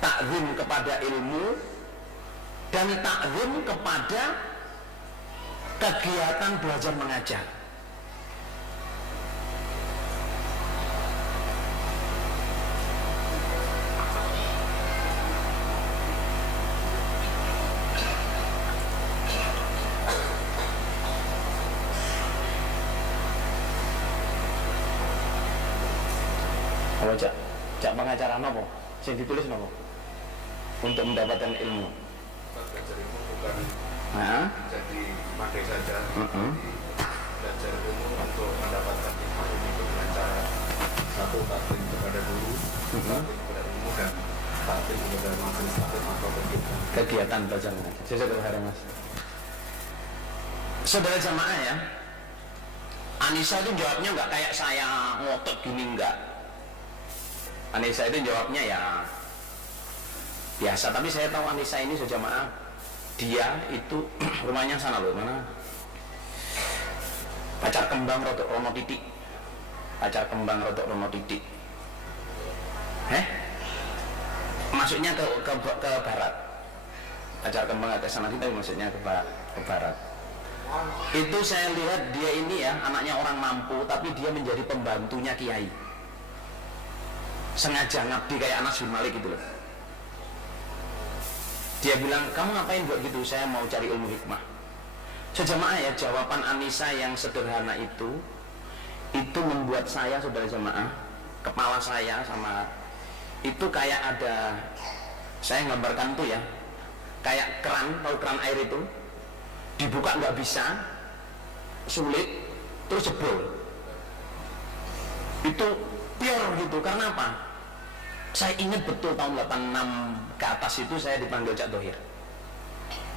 takzim kepada ilmu, dan takzim kepada kegiatan belajar mengajar. Apa cak pengacara nopo? Yang ditulis nopo? Untuk mendapatkan ilmu. Belajar ilmu bukan jadi pakai saja. Belajar ilmu untuk mendapatkan ilmu itu dengan cara satu taklim kepada guru, taklim kepada ilmu, dan taklim kepada majelis taklim atau kegiatan belajar mengajar. Saya berharap mas. Saudara jamaah ya, Anissa itu jawabnya nggak kayak saya ngotot gini, enggak. Anissa itu jawabnya ya biasa, tapi saya tahu Anissa ini sejamaah, dia itu rumahnya sana loh, mana? Pacar Kembang Rono Titik. Pacar Kembang Rono Titik. Masuknya ke barat. Pacar Kembang ke sana, kita maksudnya ke barat. Itu saya lihat dia ini ya, anaknya orang mampu, tapi dia menjadi pembantunya kiai. Sengaja ngabdi kayak Anas bin Malik gitu loh. Dia bilang, kamu ngapain buat gitu? Saya mau cari ilmu hikmah. Sejamaah ya, jawaban Anissa yang sederhana itu membuat saya, saudara jamaah, kepala saya sama itu kayak ada, saya gambarkan tuh ya, kayak keran, tahu keran air itu dibuka nggak bisa, sulit, terus jebol. Itu pure gitu. Karena apa? Saya ingat betul tahun 86 ke atas itu saya dipanggil Cak Dohir.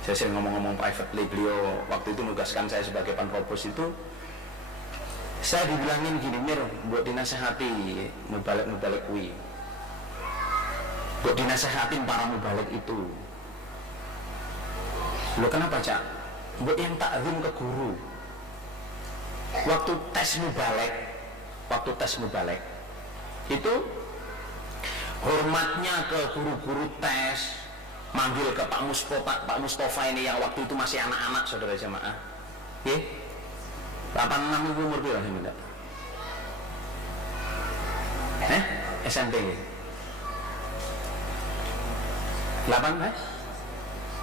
Saya sering ngomong-ngomong privately, beliau waktu itu nugaskan saya sebagai panpropos itu. Saya dibilangin gini, Mir, buat dinasehati mubalik kui, buat dinasehatin para mubalik itu. Loh kenapa Cak? Buat yang takzim ke guru. Waktu tes mubalik itu hormatnya ke guru-guru tes, manggil ke Pak Mustafa ini yang waktu itu masih anak-anak, saudara jamaah. 86 itu umur berapa sih? SMP 8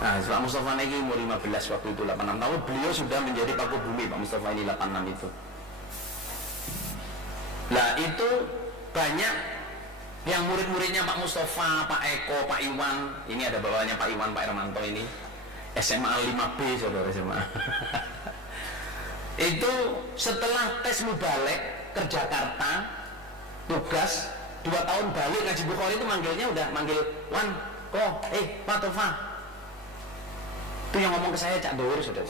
Nah, Pak Mustafa ini umur 15 waktu itu, 86 tahun. Beliau sudah menjadi paku bumi, Pak Mustafa ini 86 itu. Nah itu banyak yang murid-muridnya Pak Mustafa, Pak Eko, Pak Iwan. Ini ada bawahnya Pak Iwan, Pak Hermanto ini. SMA 5B, saudara SMA. Itu setelah tes mubalik ke Jakarta, tugas 2 tahun balik ngaji Bukhari itu manggil Wan, Pak Tofa. Itu yang ngomong ke saya Cak Dohir, saudara.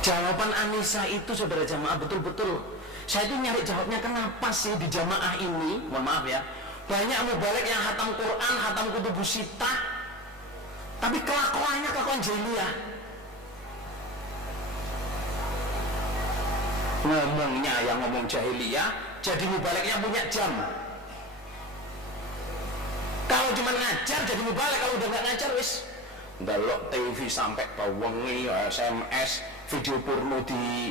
Jawaban Anissa itu, saudara jamaah, betul-betul saya itu nyari jawabnya, kenapa sih di jamaah ini, mohon maaf ya, banyak mubalik yang hatam Quran, hatam kutubus sittah, tapi kelakuannya kelakuan jahiliyah. Ngomongnya yang ngomong jahiliyah, jadi mubaliknya punya jam. Kalau cuma ngajar jadi mubalik, kalau udah nggak ngajar wis ndelok TV sampai bawengi, SMS, video porno di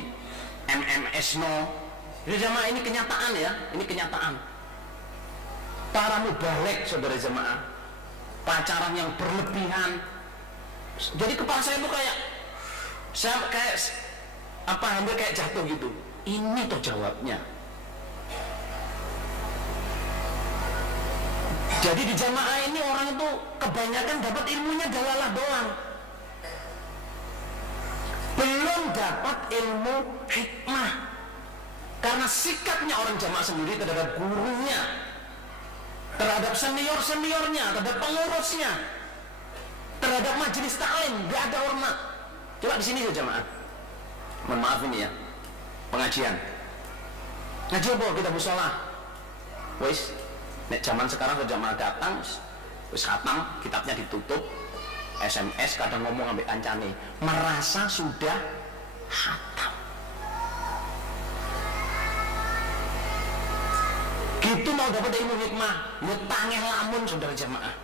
MMS no. Ini jamaah, ini kenyataan ya, ini kenyataan. Para mubalik, saudara jamaah, pacaran yang berlebihan. Jadi kepala saya itu hampir kayak jatuh gitu. Ini tuh jawabnya. Jadi di jamaah ini orang itu kebanyakan dapat ilmunya dalalah doang, belum dapat ilmu hikmah. Karena sikapnya orang jamaah sendiri terhadap gurunya, terhadap senior-seniornya, terhadap pengurusnya, terhadap majelis taklim, gak ada hormat. Coba di sini ya jamaah, mohon maaf ini ya, pengajian ngaji apa kita musola, wis nek zaman sekarang ke jamaah datang wis khatam, kitabnya ditutup, SMS kadang ngomong ambek kancane merasa sudah khatam. Gitu mau dapat ilmu hikmah, ya tangeh lamun saudara jamaah.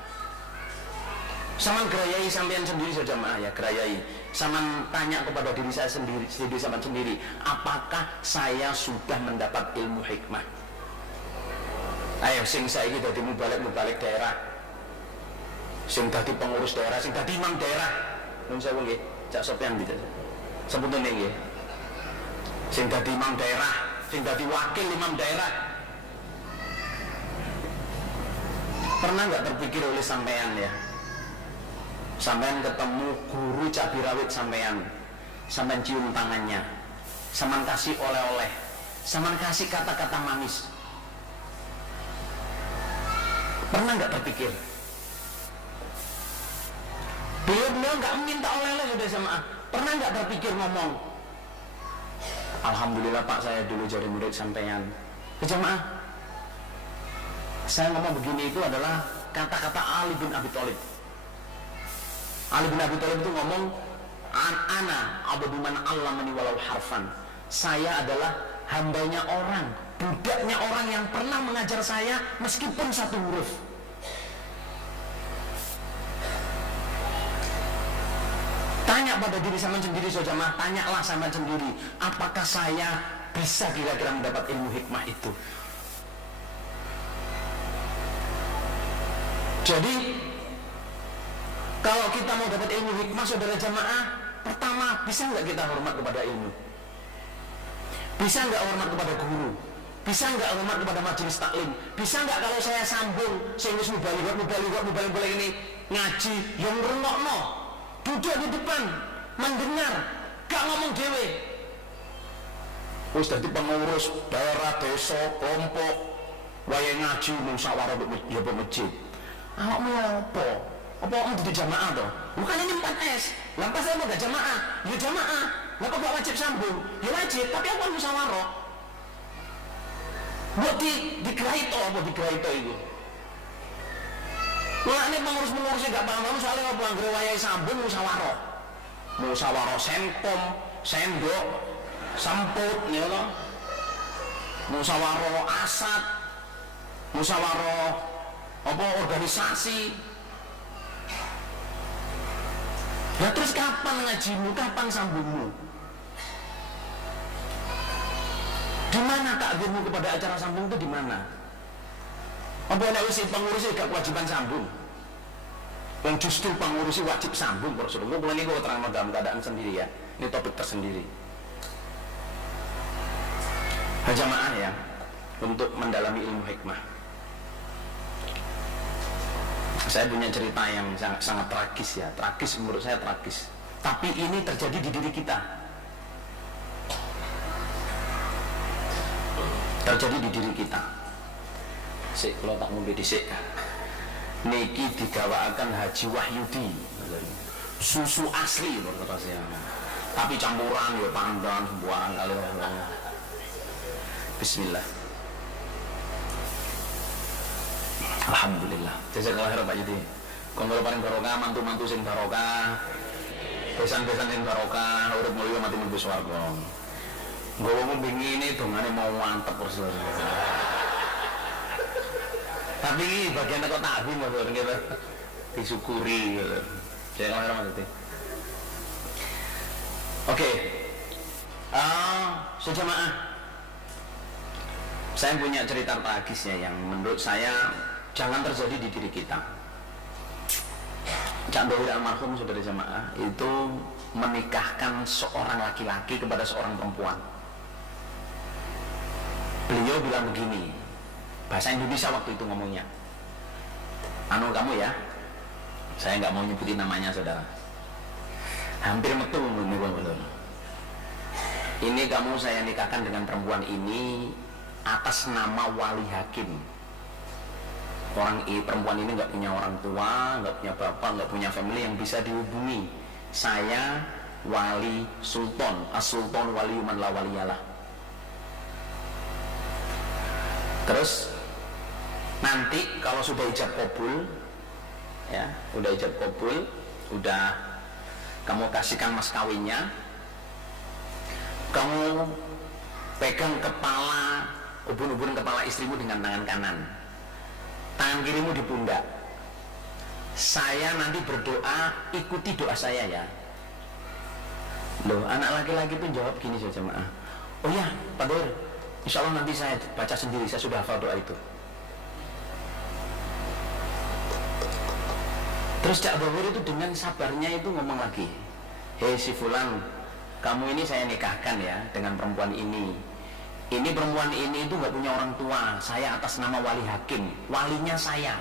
Saman gerayai sampean sendiri saudara jamaah ya, gerayai. Saman tanya kepada diri saya sendiri, saman sendiri, apakah saya sudah mendapat ilmu hikmah? Ayo sing saiki dadi mubalik daerah. Sing dadi pengurus daerah, sing dadi imam daerah. Nun sewu nggih, Cak Sopyan gitu. Sebutin nggih. Sing dadi imam daerah, sing dadi wakil imam daerah. Pernah nggak terpikir oleh sampean ya? Sampean ketemu guru cabai rawit sampean cium tangannya, sampean kasih oleh-oleh, sampean kasih kata-kata manis. Pernah nggak terpikir? Beliau nggak minta oleh-oleh sudah sama. Pernah nggak terpikir ngomong, alhamdulillah Pak, saya dulu jadi murid sampean. Jemaah, saya ngomong begini itu adalah kata-kata Ali bin Abi Thalib. Ali bin Abi Thalib itu ngomong, ana abdu man allamani walau harfan. Saya adalah hambanya orang, budaknya orang yang pernah mengajar saya meskipun satu huruf. Tanya pada diri sama sendiri saudara, tanyalah sama sendiri, apakah saya bisa kira-kira mendapat ilmu hikmah itu? Jadi kalau kita mau dapat ilmu hikmah saudara jamaah, pertama, bisa nggak kita hormat kepada ilmu? Bisa nggak hormat kepada guru? Bisa nggak hormat kepada majelis taklim? Bisa nggak kalau saya sambung sehingga mubalik ini ngaji yang ngrungokno, duduk di depan mendengar, gak ngomong dewe. Wis dadi pengurus daerah, desa, kelompok, wayahe ngaji musyawarah ya masjid. Awakmu apa? Apa kamu duduk jamaah toh? Bukan ini 4S. Lantas saya mau gak jamaah? Ya jamaah. Kenapa gak wajib sambung? Ya wajib, tapi apa musyawarah? Buat digerai toh, apa digerai toh itu? Nah ini pengurus-pengurusnya gak paham soalnya apa anggere wayahe sambung musyawarah. Musyawarah senkom, sendok, samput ya loh. Musyawarah asat, musyawarah apa organisasi. Ya terus kapan ngajimu, kapan sambungmu? Di mana takdirmu kepada acara sambung itu di mana? Apa nek wis pengurus gak kewajiban sambung? Yang justru pengurus wajib sambung, Rasulullah. Mulai ini gue terang dalam keadaan sendiri ya. Ini topik tersendiri. Jamaah ya, untuk mendalami ilmu hikmah. Saya punya cerita yang sangat tragis ya, tragis menurut saya tragis. Tapi ini terjadi di diri kita. Terjadi di diri kita. Sik, kalau tak ngombe dhisik. Niki digawakaken Haji Wahyudi. Susu asli menurut saya. Tapi campuran ya pandan sembarang kali. Bismillah. Alhamdulillah. Jazakallahu khairan Pak Yudi. Kongkol paling barokah, mantu-mantu sing barokah, besan-besan sing barokah, urip mulya mati mlebu swarga. Nggowo bingine dongane mau mantep terus. Tapi ini bagian kok takbir maksudnya gitu. Disyukuri gitu. Jazakallahu khairan Pak Yudi. Oke. Sejamaah, saya punya cerita tragisnya yang menurut saya jangan terjadi di diri kita. Cak Dohir almarhum saudara jamaah itu menikahkan seorang laki-laki kepada seorang perempuan. Beliau bilang begini, bahasa Indonesia waktu itu ngomongnya, anu kamu ya, saya nggak mau nyebutin namanya saudara, hampir metu ini betul. Ini kamu saya nikahkan dengan perempuan ini atas nama wali hakim. Perempuan ini nggak punya orang tua, nggak punya bapak, nggak punya family yang bisa dihubungi. Saya wali sultan, as-sultan waliyuman la waliyalah. Terus nanti kalau sudah ijab kabul, ya, udah ijab kabul, udah kamu kasihkan mas kawinnya, kamu pegang kepala ubun-ubun kepala istrimu dengan tangan kanan, tangan kirimu di pundak. Saya nanti berdoa, ikuti doa saya ya. Loh, anak laki-laki pun jawab gini saja, jemaah. Oh ya, Pak Doir, insya Allah nanti saya baca sendiri, saya sudah hafal doa itu. Terus Cak Doir itu dengan sabarnya itu ngomong lagi, hei si Fulan, kamu ini saya nikahkan ya dengan perempuan ini. Ini perempuan ini itu gak punya orang tua, saya atas nama wali hakim, walinya saya.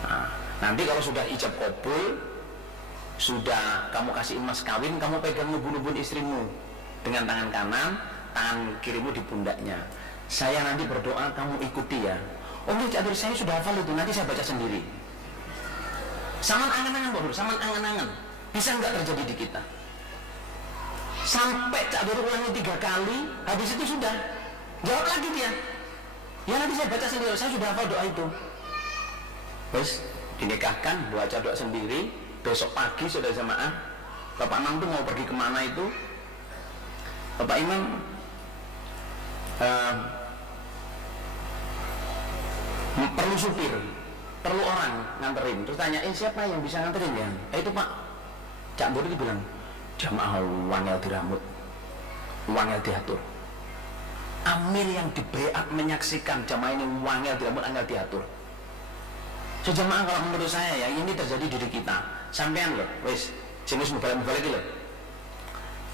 Nah, nanti kalau sudah ijab kabul, sudah kamu kasih emas kawin, kamu pegang nubun-nubun istrimu dengan tangan kanan, tangan kirimu di pundaknya. Saya nanti berdoa, kamu ikuti ya. Oh iya, saya sudah hafal itu, nanti saya baca sendiri. Saman angan-angan Pak Nur, saman angan-angan. Bisa nggak terjadi di kita? Sampai Cak Dur ulangi 3 kali, habis itu sudah. Jawab lagi dia. Ya nanti saya baca sendiri, saya sudah hafal doa itu. Terus dinikahkan, baca doa sendiri. Besok pagi sudah jamaah, Bapak Imam tuh mau pergi kemana itu? Bapak Imam perlu supir, perlu orang nganterin. Terus tanyain siapa yang bisa nganterin ya? Itu Pak Cak Dur itu bilang, jamaah wangel diramut, wangel diatur. Amir yang diberi menyaksikan jamaah ini wangel diramut, angel diatur. Sejamaah kalau menurut saya ya, ini terjadi di diri kita. Sampean loh, wis jenis mubalik loh,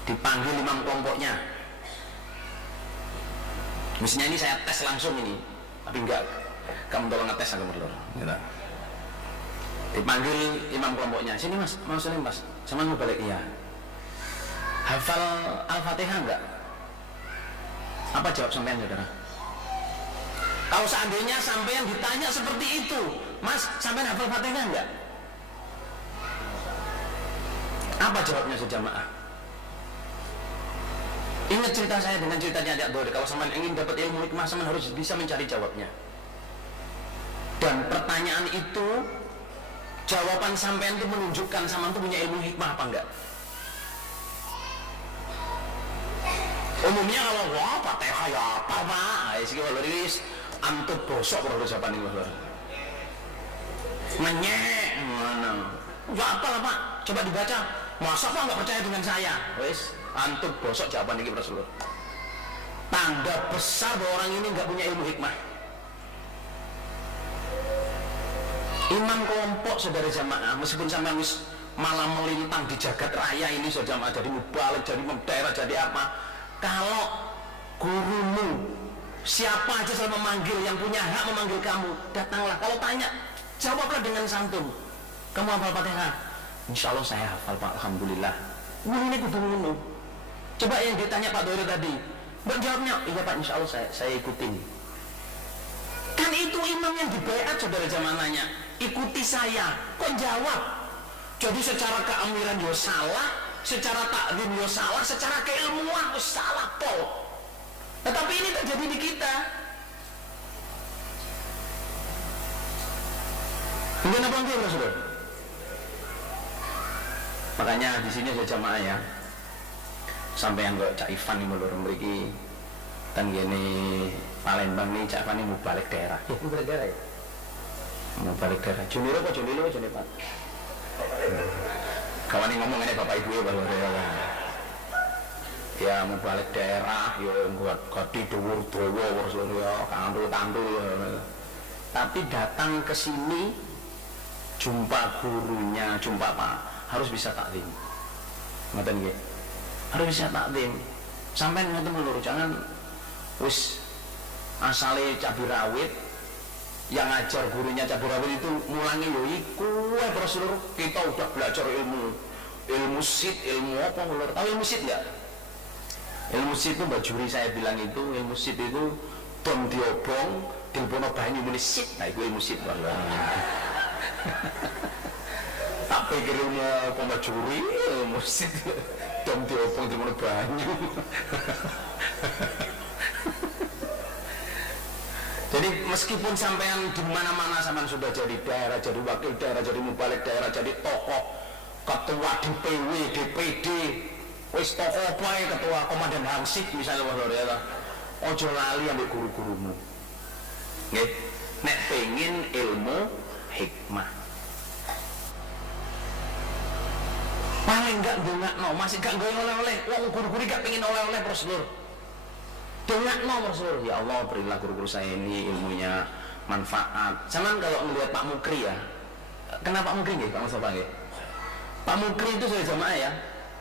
dipanggil imam kelompoknya. Mestinya ini saya tes langsung ini, tapi enggak, kamu tolong ngetes aku berlor. Dipanggil imam kelompoknya, sini mas, mau salim mas, sama mubalik iya. Hafal Al-Fatihah enggak? Apa jawab sampean saudara? Kalau seandainya sampean ditanya seperti itu, mas, sampean hafal Fatihah enggak? Apa jawabnya sejamaah? Ingat cerita saya dengan ceritanya Cak Dur. Kalau sampean ingin dapat ilmu hikmah, sampean harus bisa mencari jawabnya. Dan pertanyaan itu, jawaban sampean itu menunjukkan sampean itu punya ilmu hikmah apa enggak? Umumnya kalau wah Fatihah ya apa Pak? Iki lho wis antut bosok karo jawaban iki lho. Menyek ngono. Ya apa lah Pak? Coba dibaca. Masa Pak nggak percaya dengan saya? Wis antut bosok jawaban iki Rasulullah. Tanda besar bahwa orang ini nggak punya ilmu hikmah. Imam kelompok saudara jamaah, meskipun sampai wis malam melintang di jagat raya ini saudara jamaah, jadi mubalik, jadi daerah, jadi apa? Kalau gurumu siapa aja selalu memanggil, yang punya hak memanggil kamu, datanglah. Kalau tanya, jawablah dengan santun. Kamu hafal Fatihah? Insya Allah saya hafal Pak, alhamdulillah. Ini kudu ngono. Coba yang ditanya Pak Doiro tadi, jawabnya, iya Pak, insya Allah saya ikutin. Kan itu imam yang dibaiat saudara zamananya, ikuti saya. Kok jawab? Jadi secara keamiran yo salah, secara takdim yo salah, secara keilmuan yo salah pol. Tetapi ini terjadi di kita. Mungkin apa enggak Rasulullah? Makanya di sini saya jamaah ya. Sampai yang Cak Ivan ini melurung mriki dan gini Palembang nih Cak Ivan ini mau balik daerah. Ya, mau balik daerah ya? Mau balik daerah. Juniro apa Junilo Juni Pak? Kawan ini ngomong ini Bapak Ibu ya bahwa ya mau balik daerah ya buat gadi dhuwur dawa ya kandul-kandul. Tapi datang ke sini jumpa gurunya, jumpa Pak, harus bisa taklim. Ngoten nggih. Harus bisa taklim. Sampai ngoten lho, jangan wis asale cabai rawit yang ngajar gurunya cabai rawit itu mulangi yo iku wae Rasulullah. Kita udah belajar ilmu sid, ilmu apa lho? Tahu ilmu sid enggak? Ilmu sid itu Mbak Juri saya bilang itu, ilmu sid itu don diobong dilbono banyu muni sid. Nah itu ilmu sid Bang. Tak pikir ilmu apa Mbak Juri, ilmu sid don diobong dilbono banyu. Jadi meskipun sampean di mana-mana sampean sudah jadi daerah, jadi wakil daerah, jadi mubalik daerah, jadi tokoh, ketua DPW, DPD, wis tokoh apa ya, ketua komandan hansip misalnya Pak Lur ya. ojo lali ambek guru-gurumu. Nggih, nek pengin ilmu hikmah. Paling enggak dongakno, masih gak goyang oleh-oleh. Wong guru-guru gak pengen oleh-oleh Rasulullah. Dongakno Rasulullah, ya Allah berilah guru-guru saya ini ilmunya manfaat. Jangan kalau melihat Pak Mukri ya. Kenapa Pak Mukri nggih, Pak Mustafa nggih? Pak Mukri itu saya jamaah ya.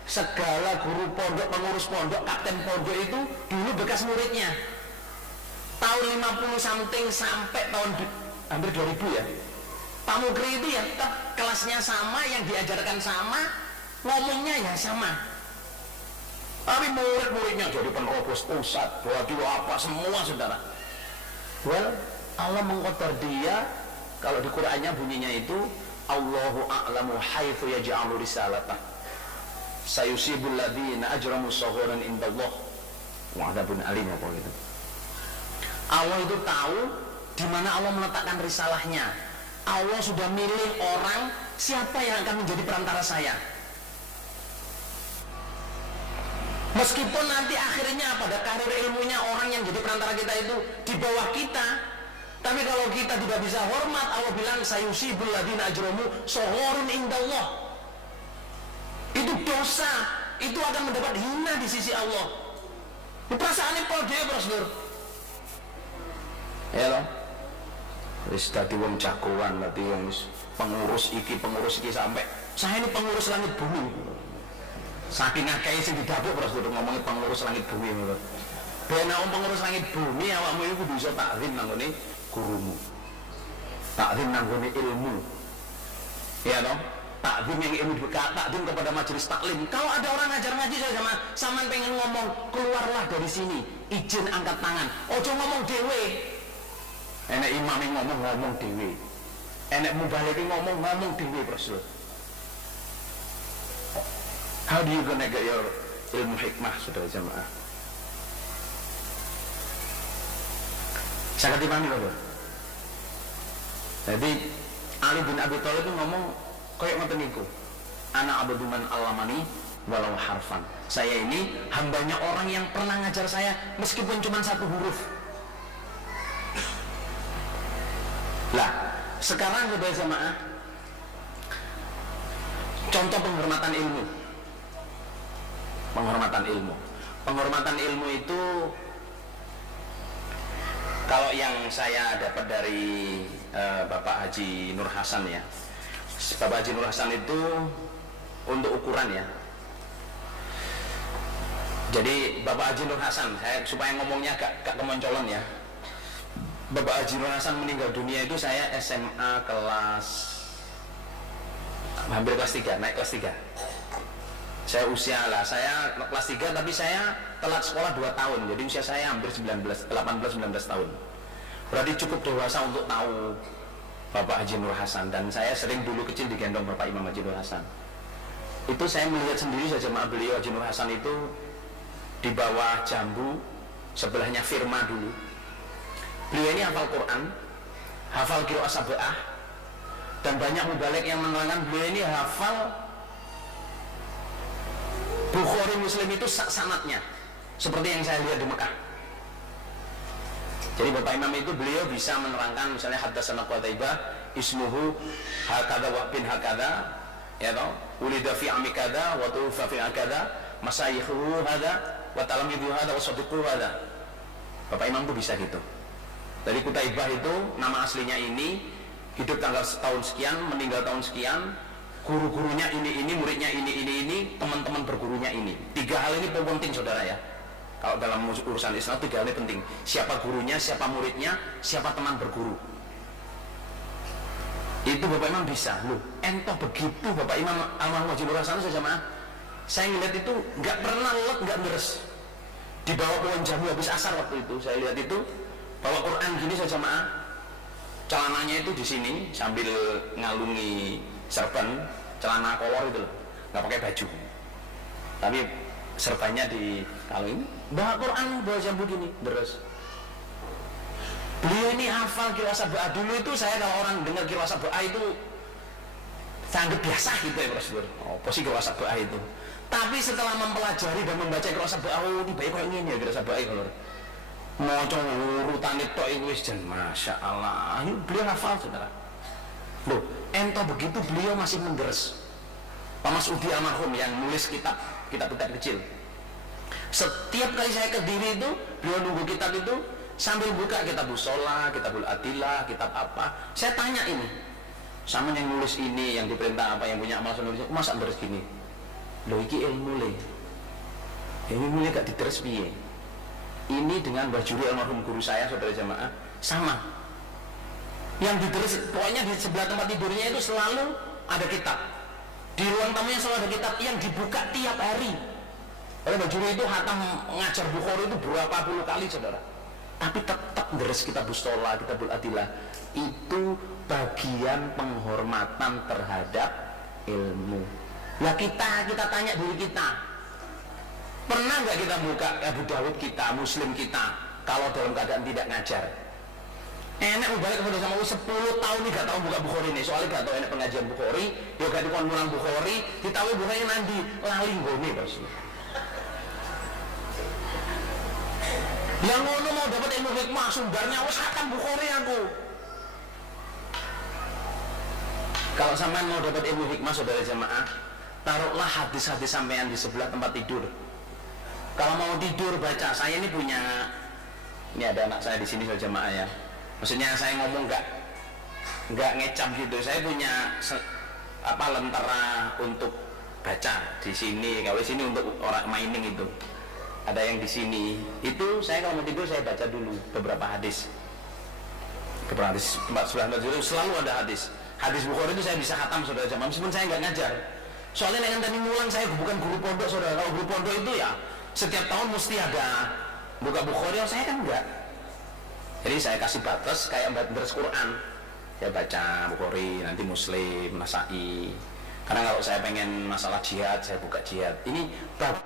Segala guru pondok, pengurus pondok, kapten pondok itu dulu bekas muridnya. Tahun 50 something sampai tahun hampir 2000 ya. Pak Mukri itu ya tetap kelasnya sama, yang diajarkan sama, ngomongnya ya sama. Tapi murid-muridnya jadi penerobos pusat, buat apa semua saudara. Well, Allah mengkotor dia. Kalau di Qur'annya bunyinya itu Allahu a'lamu haitsu yaj'alu risalatah. Sayusibul ladzina ajramu saghiran indallah wa 'adzabun alim apa gitu. Allah itu tahu di mana Allah meletakkan risalahnya. Allah sudah milih orang siapa yang akan menjadi perantara saya. Meskipun nanti akhirnya pada karir ilmunya orang yang jadi perantara kita itu di bawah kita, tapi kalau kita tidak bisa hormat, Allah bilang sayusibul ladzina ajramu saghirun indallah. Itu dosa, itu akan mendapat hina di sisi Allah. Perasaannya pode Bro. Ya loh. Wis dadi wong jagoan, dadi wong pengurus iki sampai saya ini pengurus langit bumi. Saking akeh sing didapuk Bro, ngomongin pengurus langit bumi ngono. Ben nek pengurus langit bumi awakmu iku kudu iso takzim nang ngene gurumu. Takzim nang ngene ilmu. Ya toh? Takzim yang ilmu dekat, takzim kepada majelis taklim. Kalau ada orang ngajar ngaji saya sama pengen ngomong, keluarlah dari sini, izin angkat tangan. Ojo ngomong dewe. Enek imam yang ngomong dewe. Enek mubalik ngomong dewe Rasul. How do you gonna get your ilmu hikmah, saudara jamaah? Saya ketimani loh. Jadi Ali bin Abi Thalib itu ngomong kayak ngoten niku. Ana abduman allamani walau harfan. Saya ini hambanya orang yang pernah ngajar saya meskipun cuma satu huruf. Lah, sekarang saudara jamaah, contoh penghormatan ilmu. Penghormatan ilmu itu kalau yang saya dapat dari Bapak Haji Nur Hasan ya. Bapak Haji Nur Hasan itu untuk ukuran ya. Jadi Bapak Haji Nur Hasan, saya supaya ngomongnya agak kemoncolan ya. Bapak Haji Nur Hasan meninggal dunia itu saya SMA hampir kelas 3, naik kelas 3. Saya kelas 3 tapi saya telat sekolah 2 tahun. Jadi usia saya hampir 18-19 tahun. Berarti cukup dewasa untuk tahu Bapak Haji Nur Hasan. Dan saya sering dulu kecil digendong Bapak Imam Haji Nur Hasan. Itu saya melihat sendiri saja beliau Haji Nur Hasan itu di bawah jambu, sebelahnya firma dulu. Beliau ini hafal Quran, hafal qiraah sab'ah, dan banyak mubalik yang menerangkan beliau ini hafal Bukhari Muslim itu sanadnya seperti yang saya lihat di Mekah. Jadi Bapak Imam itu beliau bisa menerangkan misalnya haddatsana Qutaibah ismuhu hakadha wa bin hakadha, ya toh, ulida fi ami kadza wa tufa fi akadza, masayikhu hadza wa talamidu hadza wa sadiqu hadza. Bapak Imam itu bisa gitu. Dari Qutaibah itu nama aslinya ini, hidup tanggal tahun sekian, meninggal tahun sekian, guru-gurunya ini, muridnya ini, teman-teman bergurunya ini. 3 hal ini penting saudara ya. Kalau dalam urusan Islam 3 hal ini penting. Siapa gurunya, siapa muridnya, siapa teman berguru. Itu Bapak Imam bisa. Loh, entah begitu Bapak Imam Almarhum Haji Nur Hasan saya jamaah. Saya ngeliat itu nggak pernah lelet, nggak deres. Di bawah pohon jambu habis asar waktu itu saya lihat itu bawa Quran gini saya jamaah. Celananya itu di sini sambil ngalungi serban, celana kolor itu loh, nggak pakai baju, tapi serbannya di kalau ini bawa Quran bawa jambu gini terus. Beliau ini hafal qiraah sab'ah. Dulu itu saya kalau orang dengar qiraah sab'ah itu saya anggap biasa gitu ya Bro. Oh, posisi qiraah sab'ah itu. Tapi setelah mempelajari dan membaca qiraah sab'ah, oh ini baik kayak gini ya qiraah sab'ah kalau. maca urutan itu wis jan Masya Allah. Beliau hafal saudara. Loh, ento begitu beliau masih menderes. Pak Mas Udi almarhum yang nulis kitab kecil. Setiap kali saya ke Diri itu, beliau nunggu kitab itu sambil buka kitab Sholah, kitabul Adillah, kitab apa. Saya tanya ini, sama yang nulis ini, yang diperintah apa, yang punya amal nulis, masa deres gini? Loh, iki ilmu le. Ilmu le gak diteres piye? Ini dengan Mbah Juri almarhum guru saya, saudara jamaah, sama. Yang diteres, pokoknya di sebelah tempat tidurnya itu selalu ada kitab. Di ruang tamunya selalu ada kitab yang dibuka tiap hari. Oleh Mbah Juri itu hatam ngajar Bukhari itu berapa puluh kali, saudara. Tapi tetap deres kitab Sholah, kitabul Adillah. Itu bagian penghormatan terhadap ilmu. Nah kita tanya diri kita, pernah nggak kita buka Abu Dawud kita, Muslim kita, kalau dalam keadaan tidak ngajar? Enak balik kepada sama 10 tahun nih gak tahu buka Bukhari nih, soalnya gak tahu enak pengajian Bukhari, dia gak dikon mulang Bukhari, ditahu Bukhari nanti lali nggone bos. Yang ngono mau dapat ilmu hikmah sumbernya wis khatam Bukhari aku. Kalau sampean mau dapat ilmu hikmah saudara jamaah, taruhlah hadis-hadis sampean di sebelah tempat tidur. Kalau mau tidur baca, saya ini punya, ini ada anak saya di sini saudara jamaah ya. Maksudnya saya ngomong nggak ngecap gitu. Saya punya lentera untuk baca di sini. Kalau di sini untuk orang mining itu. Ada yang di sini. Itu saya kalau mau tidur saya baca dulu beberapa hadis. Beberapa hadis 4 itu selalu ada hadis. Hadis Bukhari itu saya bisa khatam saudara jamaah meskipun saya nggak ngajar. Soalnya dengan tadi ngulang saya bukan guru pondok saudara. Kalau guru pondok itu ya setiap tahun mesti ada buka Bukhari, saya kan enggak. Jadi saya kasih batas kayak batas Quran. Saya baca Bukhari, nanti Muslim, Nasa'i. Karena kalau saya pengen masalah jihad, saya buka jihad. Ini bab.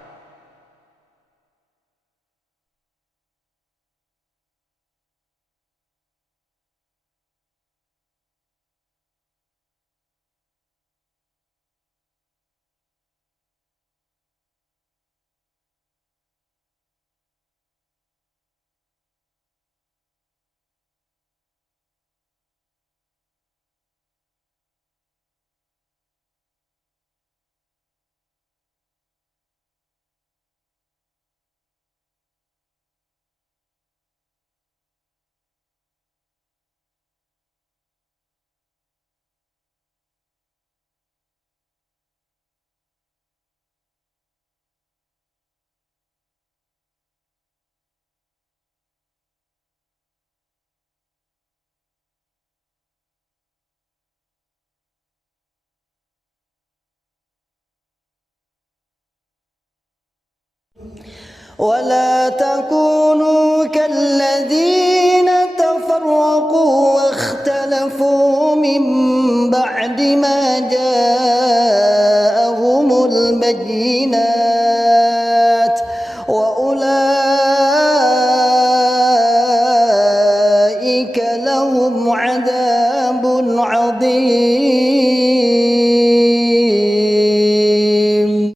ولا تكونوا كالذين تفرقوا واختلفوا من بعد ما جاءهم البينات وأولئك لهم عذاب عظيم